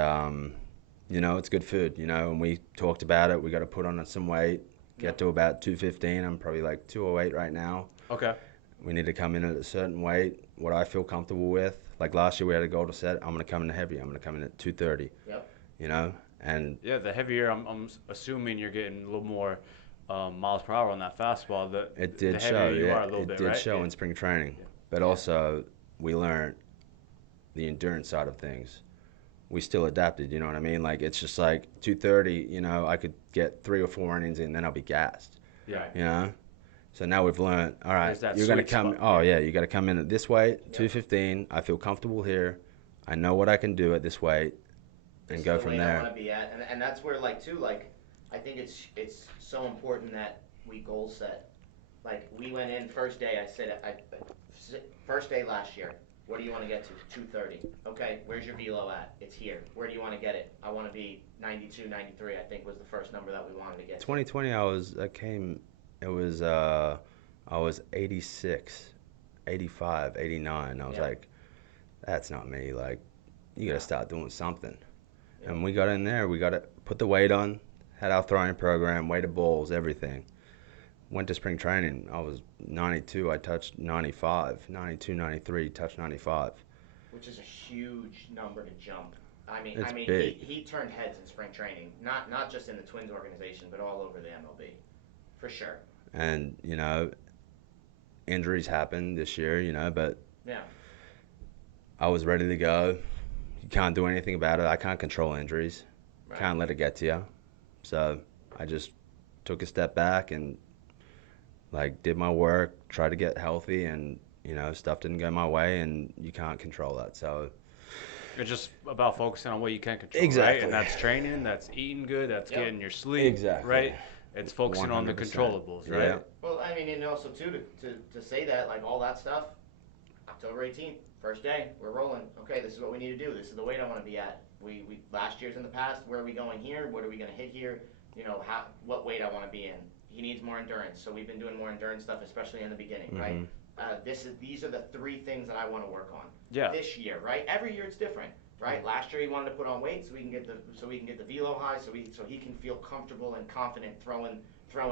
You know, it's good food, you know, and we talked about it. We got to put on some weight, get to about 215. I'm probably like 208 right now. Okay. We need to come in at a certain weight, what I feel comfortable with. Like last year we had a goal to set. I'm going to come in heavy. I'm going to come in at 230. Yep. You know, and Yeah, the heavier, I'm assuming you're getting a little more miles per hour on that fastball. it did the show. heavier you Yeah, are a little it bit, did right? show Yeah. in spring training. Yeah. But also, we learned the endurance side of things. We still adapted, you know what I mean? Like, it's just like 230, you know, I could get 3 or 4 innings in, then I'll be gassed, Yeah. you know? So now we've learned, all right, There's that you're going to sweet come, spot. oh, yeah, you got to come in at this weight, 215. I feel comfortable here. I know what I can do at this weight, and This go is the from weight I there. want to be at, and that's where I think it's so important that we goal set. Like we went in first day, first day last year. What do you want to get to? 230. Okay, where's your velo at? It's here. Where do you want to get it? I want to be 92, 93. I think was the first number that we wanted to get. 2020, I was 86, 85, 89. I was like, that's not me. Like, you got to start doing something. Yeah. And we got in there. We got to put the weight on, had our throwing program, weighted balls, everything. Went to spring training. I was 92. I touched 95. 92, 93, touched 95. Which is a huge number to jump. It's big. He turned heads in spring training, not just in the Twins organization, but all over the MLB, for sure. And, you know, injuries happened this year, you know, but Yeah. I was ready to go. You can't do anything about it. I can't control injuries. Right. Can't let it get to you. So I just took a step back and, like, did my work, tried to get healthy, and, you know, stuff didn't go my way, and you can't control that. So It's just about focusing on what you can control, Exactly. right? And that's training, that's eating good, that's Yep. getting your sleep, Exactly. right? It's focusing on the 100%. controllables, right? Yeah. Well, I mean, and also too to say that, like, all that stuff. October 18th, first day, we're rolling. Okay, this is what we need to do. This is the weight I want to be at. We last year's in the past. Where are we going here? What are we going to hit here? You know, what weight I want to be in. He needs more endurance, so we've been doing more endurance stuff, especially in the beginning, right? These are the 3 things that I want to work on. Yeah. This year, right? Every year it's different, right? Last year he wanted to put on weight so we can get the velo high, so he can feel comfortable and confident throwing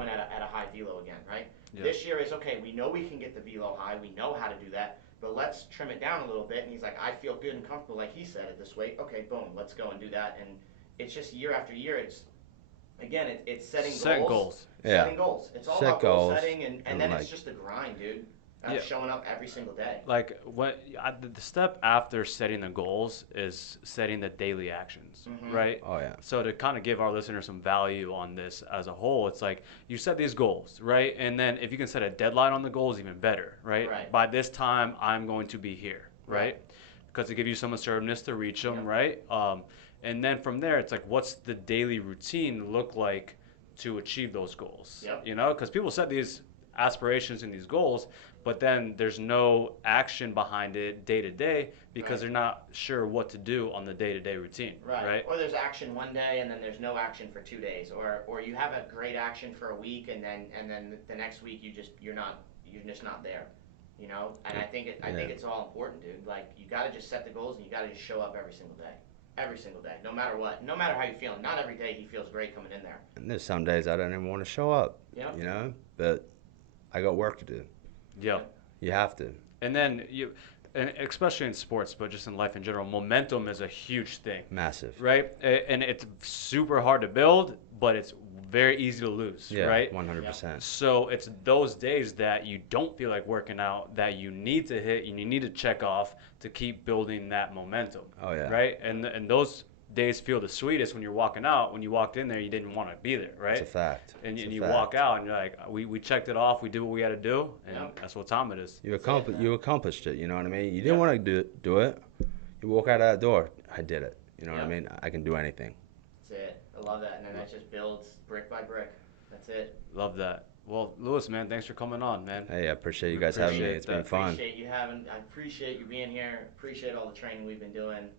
at a high velo again, right? Yeah. This year is okay. We know we can get the velo high. We know how to do that, but let's trim it down a little bit. And he's like, I feel good and comfortable, like he said, at this weight. Okay, boom, let's go and do that. And it's just year after year. It's setting goals. Yeah. Setting goals. It's all Set about goal goals, setting, and and then like- it's just a grind, dude. Yeah. Showing up every single day. Like the step after setting the goals is setting the daily actions, right? Oh, yeah. So to kind of give our listeners some value on this as a whole, it's like you set these goals, right? And then if you can set a deadline on the goals, even better, right? Right. By this time, I'm going to be here, right? Because it gives you some assertiveness to reach them, right? And then from there, it's like, what's the daily routine look like to achieve those goals? Yep. You know, because people set these aspirations and these goals, but then there's no action behind it day to day because they're not sure what to do on the day-to-day routine, right? Or there's action one day and then there's no action for 2 days, or you have a great action for a week and then the next week you're just not there, you know. And I think it's all important, dude. Like, you got to just set the goals and you got to just show up every single day, no matter what, no matter how you're feeling. Not every day he feels great coming in there. And there's some days I don't even want to show up. Yep. You know, but I got work to do. Yeah. You have to. And then and especially in sports, but just in life in general, momentum is a huge thing. Massive. Right? And it's super hard to build, but it's very easy to lose, Yeah, right? 100%. So it's those days that you don't feel like working out that you need to hit and you need to check off to keep building that momentum. Oh, yeah. Right? And those days feel the sweetest when you're walking out. When you walked in there, you didn't want to be there, right? It's a fact. And It's a you fact. walk out and you're like, we checked it off. We did what we got to do, and Yep. that's what time it is. You accomplished it. You know what I mean? You didn't want to do it. You walk out of that door. I did it. You know what I mean? I can do anything. That's it. I love that. And then that just builds brick by brick. That's it. Love that. Well, Lewis, man, thanks for coming on, man. Hey, I appreciate you guys having me. Appreciate It's been that. fun. I appreciate you being here. Appreciate all the training we've been doing.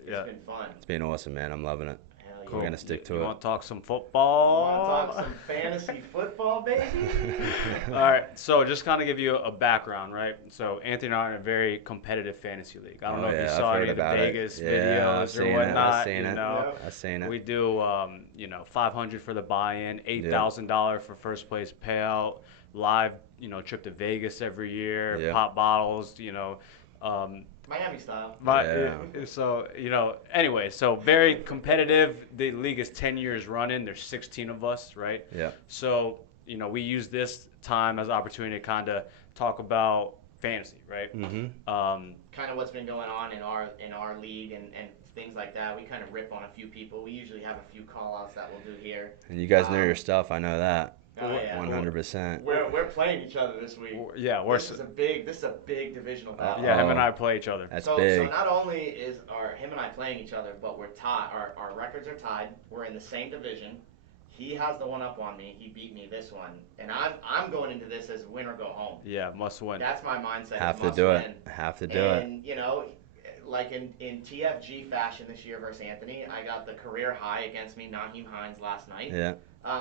It's Yeah. been fun. It's been awesome, man. I'm loving it. Hell yeah. We're going to stick to You it. want to talk some football? Want to talk some fantasy football, baby? All right, so just kind of give you a background, right? So Anthony and I are in a very competitive fantasy league. I don't know if you saw any of the Vegas videos or whatnot. Yep. I've seen it. We do, $500 for the buy-in, $8,000 for first place payout, live, trip to Vegas every year, pop bottles, Miami style. So, anyway, so very competitive. The league is 10 years running. There's 16 of us, right? Yeah. So, we use this time as an opportunity to kind of talk about fantasy, right? Mm-hmm. Kind of what's been going on in our league and things like that. We kind of rip on a few people. We usually have a few call-outs that we'll do here. And you guys know your stuff. I know that. Oh, yeah. 100%. We're playing each other this week. Yeah, this is a big divisional battle. Yeah, him and I play each other. That's so big. not only is him and I playing each other, but we're tied. Our records are tied. We're in the same division. He has the one up on me. He beat me this one, and I'm going into this as win or go home. Yeah, must win. That's my mindset. Have to do it. Have to do it. And like in TFG fashion this year versus Anthony, I got the career high against me, Naheem Hines last night. Yeah.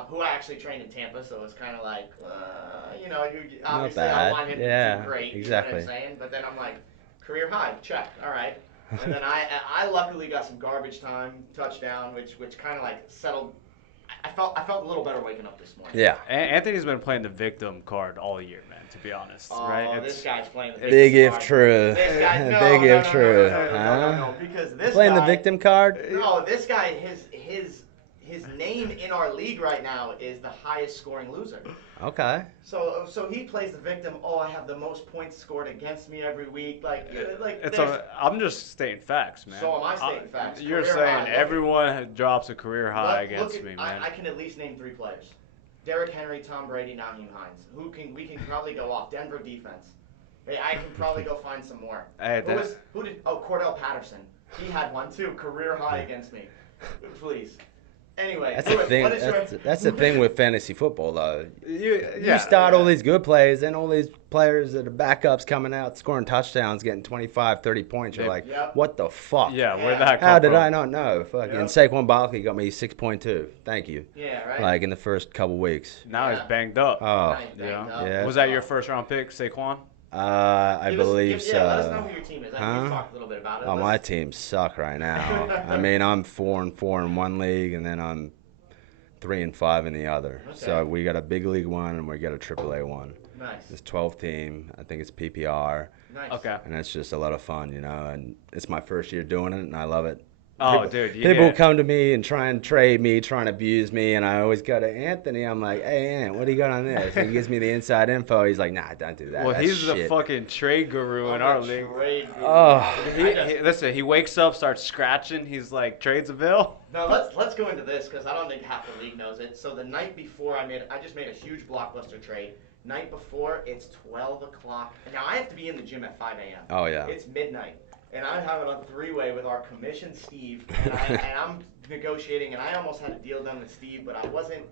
Who I actually trained in Tampa, so it's kind of like, obviously Not bad. I want him to do great. Exactly. You know what I'm saying? But then I'm like, career high, check, all right. And then I luckily got some garbage time touchdown, which kind of like settled. I felt a little better waking up this morning. Yeah. Anthony's been playing the victim card all year, man, to be honest. Right? This guy's playing the victim Big if card. true. This guy, Big if true. No, because this Playing guy, the victim card? No, this guy, his name in our league right now is the highest scoring loser. Okay. So he plays the victim. Oh, I have the most points scored against me every week. I'm just stating facts, man. So am I stating facts. You're Career saying high. everyone drops a career high against me, man. I can at least name 3 players: Derrick Henry, Tom Brady, Naheem Hines. We can probably go off. Denver defense. I can probably go find some more. Cordell Patterson. He had one too. Career high against me. Please. Anyway, that's the thing. That's the thing with fantasy football, though. You start all these good players, and all these players that are backups coming out, scoring touchdowns, getting 25, 30 points. You're like, what the fuck? Yeah, where'd that come from? How did I not know? Fucking Saquon Barkley got me 6.2. Thank you. Yeah, right. Like in the first couple weeks. Now he's banged up. Oh, yeah. Was that your first round pick, Saquon? I believe so. Yeah, let us know who your team is. I think we talked a little bit about it. Oh, my teams suck right now. I mean, I'm 4-4 in one league, and then I'm 3-5 in the other. Okay. So we got a big league one, and we got a AAA one. Nice. It's 12 team. I think it's PPR. Nice. Okay. And it's just a lot of fun, and it's my first year doing it, and I love it. Oh, dude. People come to me and try and trade me, trying to abuse me, and I always go to Anthony. I'm like, hey, Ant, what do you got on this? And he gives me the inside info. He's like, nah, don't do that. Well, That's he's shit. the fucking trade guru in our league. Listen, he wakes up, starts scratching. He's like, trades a bill. No, let's go into this because I don't think half the league knows it. So the night before I just made a huge blockbuster trade. Night before, it's 12 o'clock. Now I have to be in the gym at 5 a.m. Oh, yeah. It's midnight. And I'm having a 3-way with our commission Steve, and I'm negotiating, and I almost had a deal done with Steve, but I wasn't.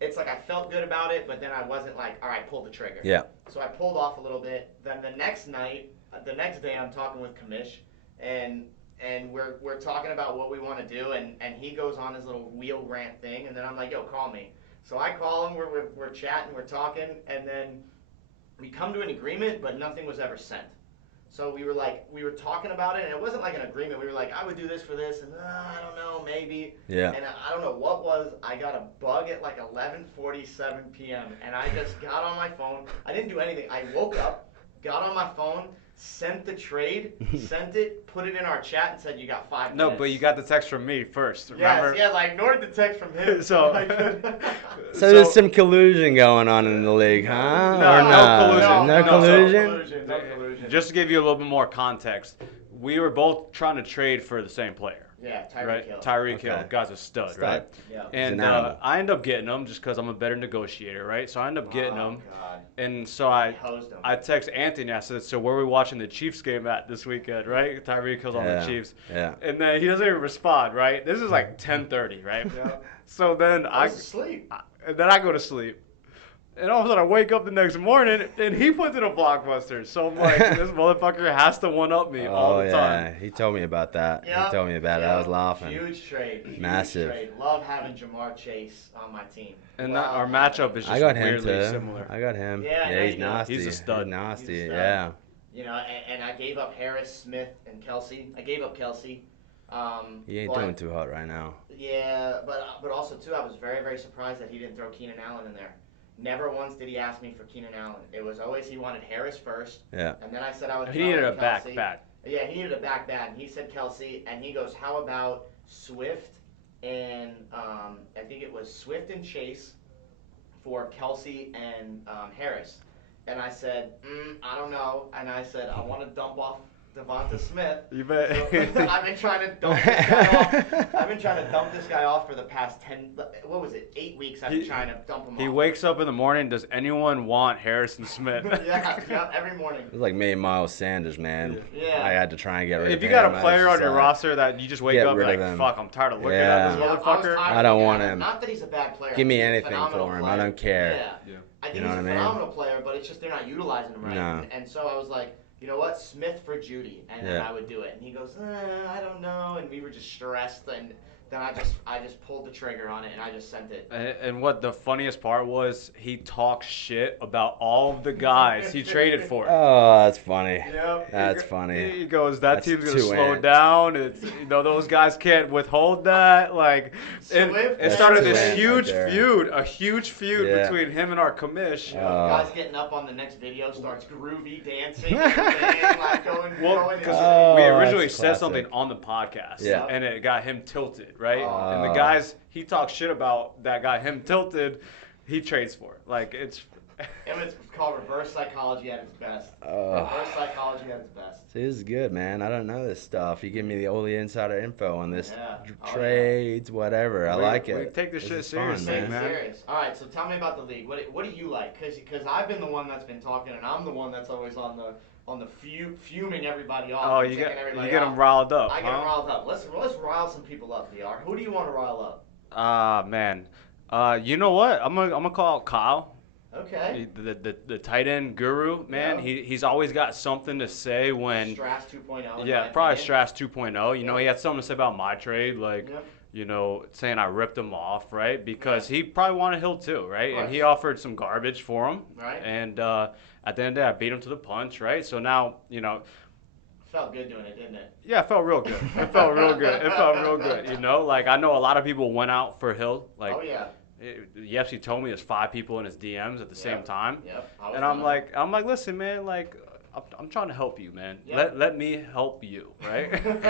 It's like I felt good about it, but then I wasn't like, all right, pull the trigger. Yeah. So I pulled off a little bit. Then the next day, I'm talking with Commish, and we're talking about what we want to do, and he goes on his little wheel rant thing, and then I'm like, yo, call me. So I call him. We're chatting, we're talking, and then we come to an agreement, but nothing was ever sent. So we were talking about it, and it wasn't like an agreement. We were like, I would do this for this, and I don't know, maybe. Yeah. And I don't know what was. I got a bug at like 11:47 p.m., and I just got on my phone. I didn't do anything. I woke up, got on my phone, sent the trade, sent it, put it in our chat, and said, you got 5 minutes. No, but you got the text from me first, remember? Yes, I ignored the text from him. So there's some collusion going on in the league, huh? No collusion. No collusion. Just to give you a little bit more context, we were both trying to trade for the same player. Yeah, Tyreek right? Hill. Tyreek Hill, guy's a stud, right? Yeah. And I end up getting him just because I'm a better negotiator, right? So I end up getting him. God. And so I Hosed him. text Anthony. I said, so where are we watching the Chiefs game at this weekend, right? Tyreek Hill's on the Chiefs. Yeah. And then he doesn't even respond, right? This is like 10:30, right? Yeah. So then I was asleep. And then I go to sleep. And all of a sudden I wake up the next morning and he puts in a blockbuster. So I'm like, this motherfucker has to one-up me all the time. He told me about that. Yep. He told me about it. I was laughing. Huge trade. Massive. Huge trade. Love having Jamar Chase on my team. And that, our matchup is just I got him weirdly too. similar. I got him. Yeah, He's nasty. He's a stud. He's nasty. He's a stud. Yeah. You know, and I gave up Harris, Smith, and Kelsey. I gave up Kelsey. He ain't doing too hot right now. Yeah, but also too, I was very, very surprised that he didn't throw Keenan Allen in there. Never once did he ask me for Keenan Allen. It was always he wanted Harris first. Yeah. And then I said I would. He needed a back bad. Yeah, he needed a back bad. And he said Kelsey, and he goes, how about Swift and I think it was Swift and Chase for Kelsey and Harris. And I said, I don't know. And I said, I want to dump off Devonta Smith. You bet. So I've been trying to dump this guy off. I've been trying to dump this guy off for the past 8 weeks. I've been trying to dump him off. He wakes up in the morning. Does anyone want Harrison Smith? yeah, every morning. It was like me and Miles Sanders, man. Yeah. I had to try and get rid of him. If you got a I player was on your just roster that you just wake get up rid and of like, him. fuck, I'm tired of looking Yeah. at this motherfucker. I don't want him. Not that he's a bad player. Give me He's a anything phenomenal for him. player. I don't care. Yeah. Yeah. I think You know he's what a I mean? phenomenal player, but it's just they're not utilizing him right. No. And so I was like, you know what, Smith for Judy, and then Yeah. I would do it. And he goes, I don't know, and we were just stressed, and then I just pulled the trigger on it, and I just sent it. And what the funniest part was, he talked shit about all of the guys he traded for. Oh, that's funny. Yep. That's funny. He goes, that That's team's gonna two slow ants. down. It's those guys can't withhold that. Like, it Swift, started That's this two ants huge right there. feud, a huge feud Yeah. between him and our commish. Guys getting up on the next video, starts groovy dancing, and like going. Well, going because Oh, we originally that's said classic. something on the podcast, Yeah. and it got him tilted, right? Oh. And the guys he talked shit about that got him tilted, he trades for it. Like it's It's called reverse psychology at its best. Oh. Reverse psychology at its best. This is good, man. I don't know this stuff. You give me all the insider info on this Yeah. Oh, trades, whatever. I like we it. take this shit is fun, seriously, Take it man. serious. All right, so tell me about the league. What do you like? Because I've been the one that's been talking, and I'm the one that's always on the fuming everybody off. Oh, and you ticking get everybody them off. riled up. I get huh? them riled up. Let's rile some people up, VR. Who do you want to rile up? Man. You know what? I'm gonna call out Kyle. Okay. The tight end guru, man. Yeah. He's always got something to say when. Strass 2.0. in Yeah, my probably opinion. Strass 2.0. You know, he had something to say about my trade, like, Yep. you know, saying I ripped him off, right? Because he probably wanted Hill too, right? Of And he course. offered some garbage for him. Right. And at the end of the day, I beat him to the punch, right? So now, you know, Felt good doing it, didn't it? yeah, it felt real good. It felt real good. It felt real good, you know? Like, I know a lot of people went out for Hill. Like, Oh yeah. Yes, he told me there's 5 people in his DMs at the same time. Yep. I was And I'm one of like, listen, man, like, I'm trying to help you, man. Yeah. Let me help you, right? them.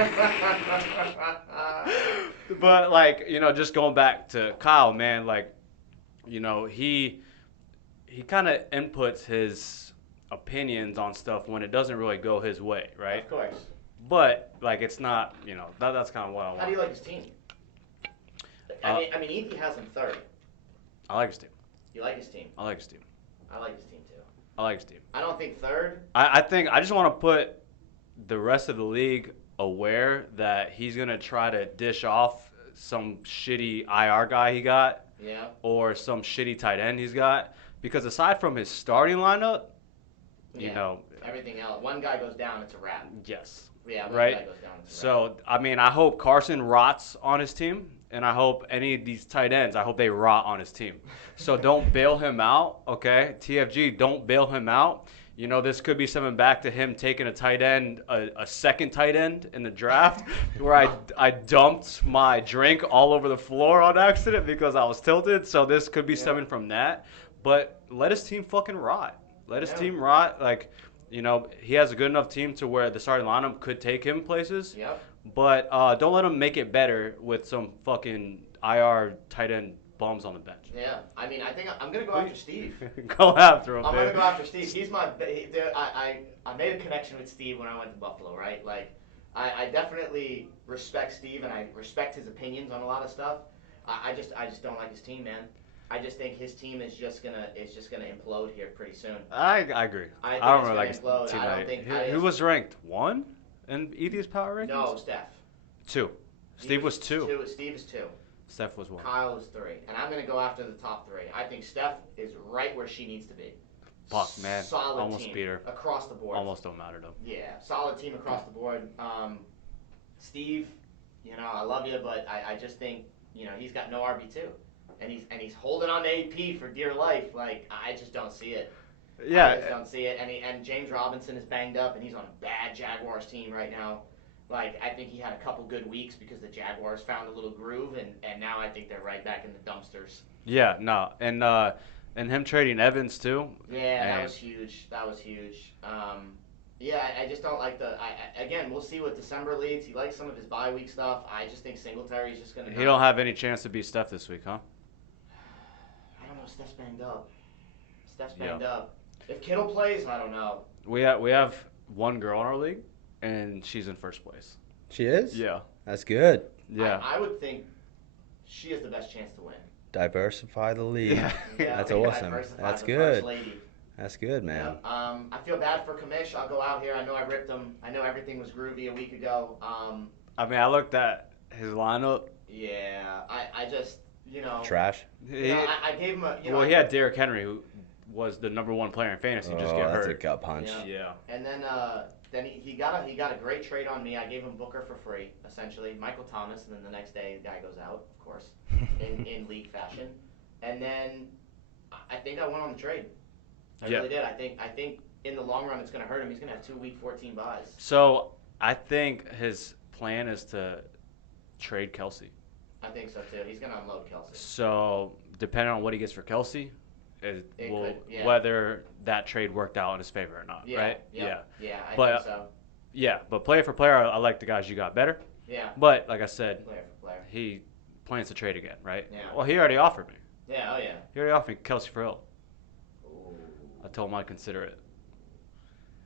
But like, you know, just going back to Kyle, man, like, you know, he kind of inputs his opinions on stuff when it doesn't really go his way, right? Of course. But like, it's not, you know, that's kind of what I want. How do you like his team? I mean, Ethan has him third. I like his team. You like his team? I like his team. I like his team too. I like his team. I don't think third. I think I just want to put the rest of the league aware that he's gonna try to dish off some shitty IR guy he got Yeah. or some shitty tight end he's got, because aside from his starting lineup, you Yeah. know, Everything else. One guy goes down, it's a wrap. yes. Yeah. One Right. guy goes down, it's a wrap. So I mean, I hope Carson rots on his team, and I hope any of these tight ends, I hope they rot on his team. So don't bail him out, okay? TFG, don't bail him out. You know, this could be something back to him taking a tight end, a second tight end in the draft, where I dumped my drink all over the floor on accident because I was tilted. So this could be stemming from that. But let his team fucking rot. Let his Yeah. team rot. Like, you know, he has a good enough team to where the starting lineup could take him places. Yep. But don't let him make it better with some fucking IR tight end bums on the bench. Yeah. I mean, I think I'm gonna go after Steve. Go after him, I'm man. gonna go after Steve. He's my. I made a connection with Steve when I went to Buffalo, right? Like, I definitely respect Steve and I respect his opinions on a lot of stuff. I just don't like his team, man. I just think his team is just gonna implode here pretty soon. I agree. I think don't it's really like his gonna implode. team. I don't think- Who was ranked 1 in ED's power rankings? No, Steph. 2. Steve was 2. Steve is 2. Steph was 1. Kyle was 3. And I'm going to go after the top 3. I think Steph is right where she needs to be. Fuck, man. Solid Almost team beat her. across the board. Almost don't matter, though. Yeah, solid team across the board. Steve, I love you, but I just think, he's got no RB2. And he's holding on to AP for dear life. Like, I just don't see it. Yeah. I just don't see it. And James Robinson is banged up, and he's on a bad Jaguars team right now. Like, I think he had a couple good weeks because the Jaguars found a little groove, and now I think they're right back in the dumpsters. Yeah, no. And him trading Evans, too. Yeah, that was huge. Yeah, I just don't like again, we'll see what December leads. He likes some of his bye week stuff. I just think Singletary's just going to... He don't have any chance to beat Steph this week, huh? I don't know. Steph's banged up. If Kittle plays, I don't know. We have one girl in our league, and she's in first place. She is? Yeah. That's good. Yeah. I would think she has the best chance to win. Diversify the league. Yeah. That's awesome. That's good. That's good, man. Yep. I feel bad for Kamish. I'll go out here. I know I ripped him. I know everything was groovy a week ago. I mean, I looked at his lineup. Yeah. I just, Trash. I gave him a, Well, he had Derrick Henry, who was the number 1 player in fantasy, just get hurt. That's a gut punch. Yeah. And then he got a great trade on me. I gave him Booker for free, essentially. Michael Thomas, and then the next day the guy goes out, of course, in league fashion. And then I think I won on the trade. I really did. I think in the long run it's going to hurt him. He's going to have 2 week 14 buys. So I think his plan is to trade Kelsey. I think so too. He's going to unload Kelsey. So depending on what he gets for Kelsey, whether that trade worked out in his favor or not, right? Yeah, I think so. Yeah, but player for player, I like the guys you got better. Yeah. But like I said, Player for player. he plans to trade again, right? Yeah. Well, he already offered me. Yeah, oh yeah. He already offered me Kelsey for Hill. Ooh. I told him I'd consider it.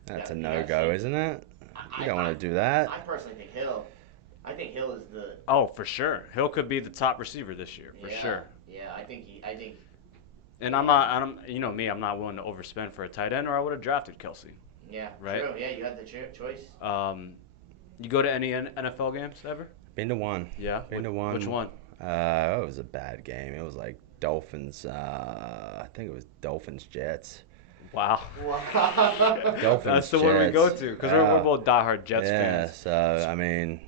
That's a no-go, isn't it? You don't want to do that. I personally think Hill. I think Hill is the... Oh, for sure. Hill could be the top receiver this year, for sure. Yeah, I think... And I'm not, me, I'm not willing to overspend for a tight end, or I would have drafted Kelsey. Yeah, right? True. Yeah, you had the choice. You go to any NFL games ever? Been to one. Yeah? Been to one. Which one? It was a bad game. It was like Dolphins. I think it was Dolphins Jets. Wow. Dolphins That's the Jets. one we go to, because we're both diehard Jets fans. Yeah, so, I mean,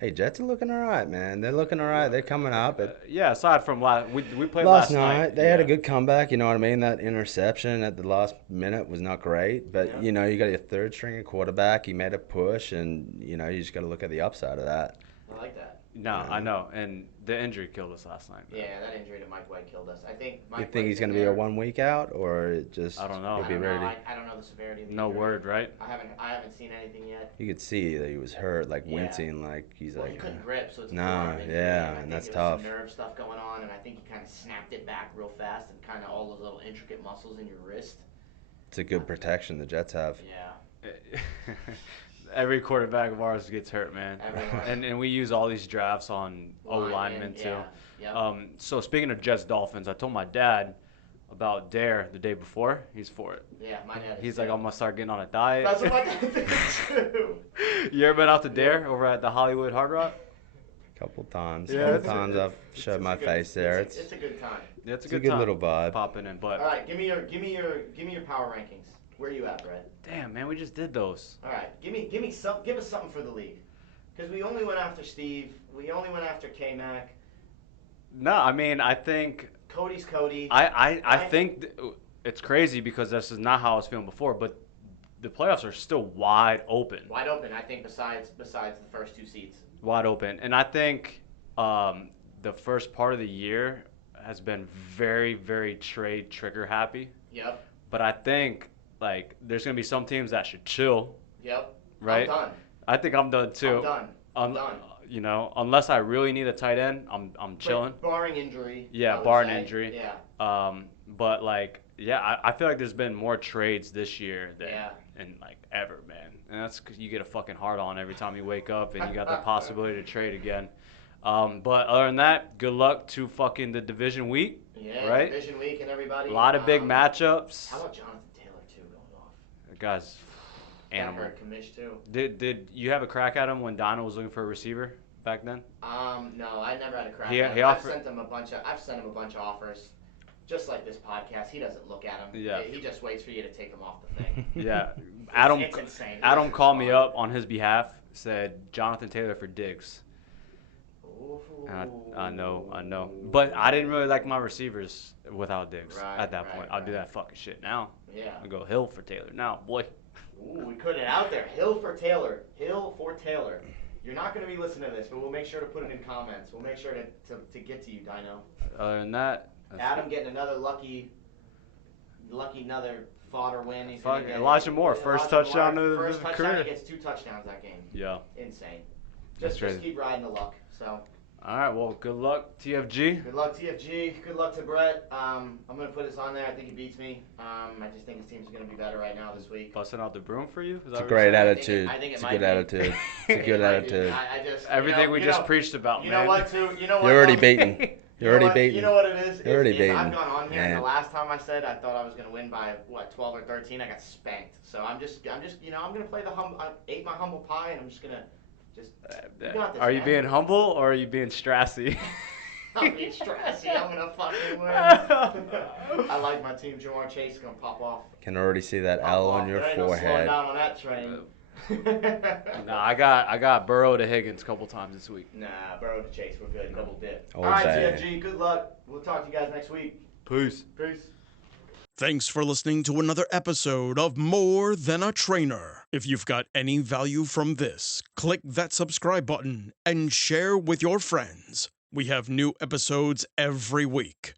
hey, Jets are looking all right, man. They're looking all right. They're coming up. Yeah, aside from we played last last night. They had a good comeback, you know what I mean? That interception at the last minute was not great. But, you got your third-string quarterback. He made a push, and, you just got to look at the upside of that. I like that. No, I know. And the injury killed us last night. Man. Yeah, that injury to Mike White killed us. I think Mike You think he's going to be a 1 week out, or just I don't know. he'll be ready? I don't know the severity of the No injury. word, right? I haven't seen anything yet. You could see that he was hurt, like wincing, like he's Well, like. he couldn't grip, so it's a No, forearm injury, yeah, I and think that's it was tough. Some nerve stuff going on, and I think he kind of snapped it back real fast, and kind of all those little intricate muscles in your wrist. It's a good protection the Jets have. Yeah. Every quarterback of ours gets hurt, man. Everyone. And we use all these drafts on O-linemen, too. Yeah. Yep. So speaking of Jets Dolphins, I told my dad about Dare the day before. He's for it. Yeah, my dad. He's like, I'm going to start getting on a diet. That's what my dad did too. You ever been out to Dare over at the Hollywood Hard Rock? Couple times. Yeah, Couple times I've showed my face there. It's a good time. Yeah, it's a It's a good good time. little vibe. Popping in, but All right, give me your power rankings. Where you at, Brett? damn, man, we just did those. All right, give us something for the league, because we only went after Steve. We only went after K-Mac. No, I mean, I think Cody's Cody. I think it's crazy because this is not how I was feeling before, but the playoffs are still wide open. Wide open, I think, besides the first 2 seeds. Wide open. And I think the first part of the year has been very, very trade trigger happy. Yep. But I think, there's going to be some teams that should chill. Yep. Right? I'm done. I think I'm done, too. I'm done. Unless I really need a tight end, I'm chilling. But barring injury. Yeah, I would barring say. injury. Yeah. But I feel like there's been more trades this year than ever, man. And that's because you get a fucking hard on every time you wake up, and you got the possibility to trade again. But other than that, good luck to fucking the division week. Yeah, right? division week and everybody. A lot of big matchups. How about Jonathan Taylor too going off? The guy's animal. That hurt Kamish too. Did you have a crack at him when Donna was looking for a receiver back then? No, I never had a crack. He I've offered. sent him a bunch of offers. Just like this podcast, he doesn't look at them. Yeah. He just waits for you to take them off the thing. Yeah, It's insane. Adam called me up on his behalf. Said Jonathan Taylor for Diggs. And I know. But I didn't really like my receivers without Diggs at that point. I'll do that fucking shit now. Yeah. I'll go Hill for Taylor now, boy. Ooh, we put it out there. Hill for Taylor. You're not going to be listening to this, but we'll make sure to put it in comments. We'll make sure to get to you, Dino. Other than that, Adam getting another lucky another fodder win. He's fuck, get Elijah Moore, first touchdown of first the touchdown, career. He gets 2 touchdowns that game. Yeah. Insane. That's Just crazy. keep riding the luck. So. All right, well, good luck, TFG. Good luck, TFG. Good luck to Brett. I'm going to put this on there. I think he beats me. I just think his team's going to be better right now this week. Busting out the broom for you? It's a great attitude. I think it It's a might good be. attitude. It's a good attitude. I just, Everything we just preached about, you man. know what, too? You know what? You're already beaten. You're already beaten. You know what it is? You're already Is beaten. I've gone on here, and Man. the last time I said I thought I was going to win by, 12 or 13, I got spanked. So I'm just, I'm going to play I ate my humble pie, and I'm just going to, you got this, Are you man. being humble or are you being strassy? I'm being stressy. I'm going to fucking win. I like my team. Jamar Chase is going to pop off. Can already see that Pop L off. on your There ain't no slowing forehead. down on that train. Nah, I got Burrow to Higgins a couple times this week. Nah, Burrow to Chase. We're good. Double dip. All All right, day. TFG. Good luck. We'll talk to you guys next week. Peace. Peace. Thanks for listening to another episode of More Than a Trainer. If you've got any value from this, click that subscribe button and share with your friends. We have new episodes every week.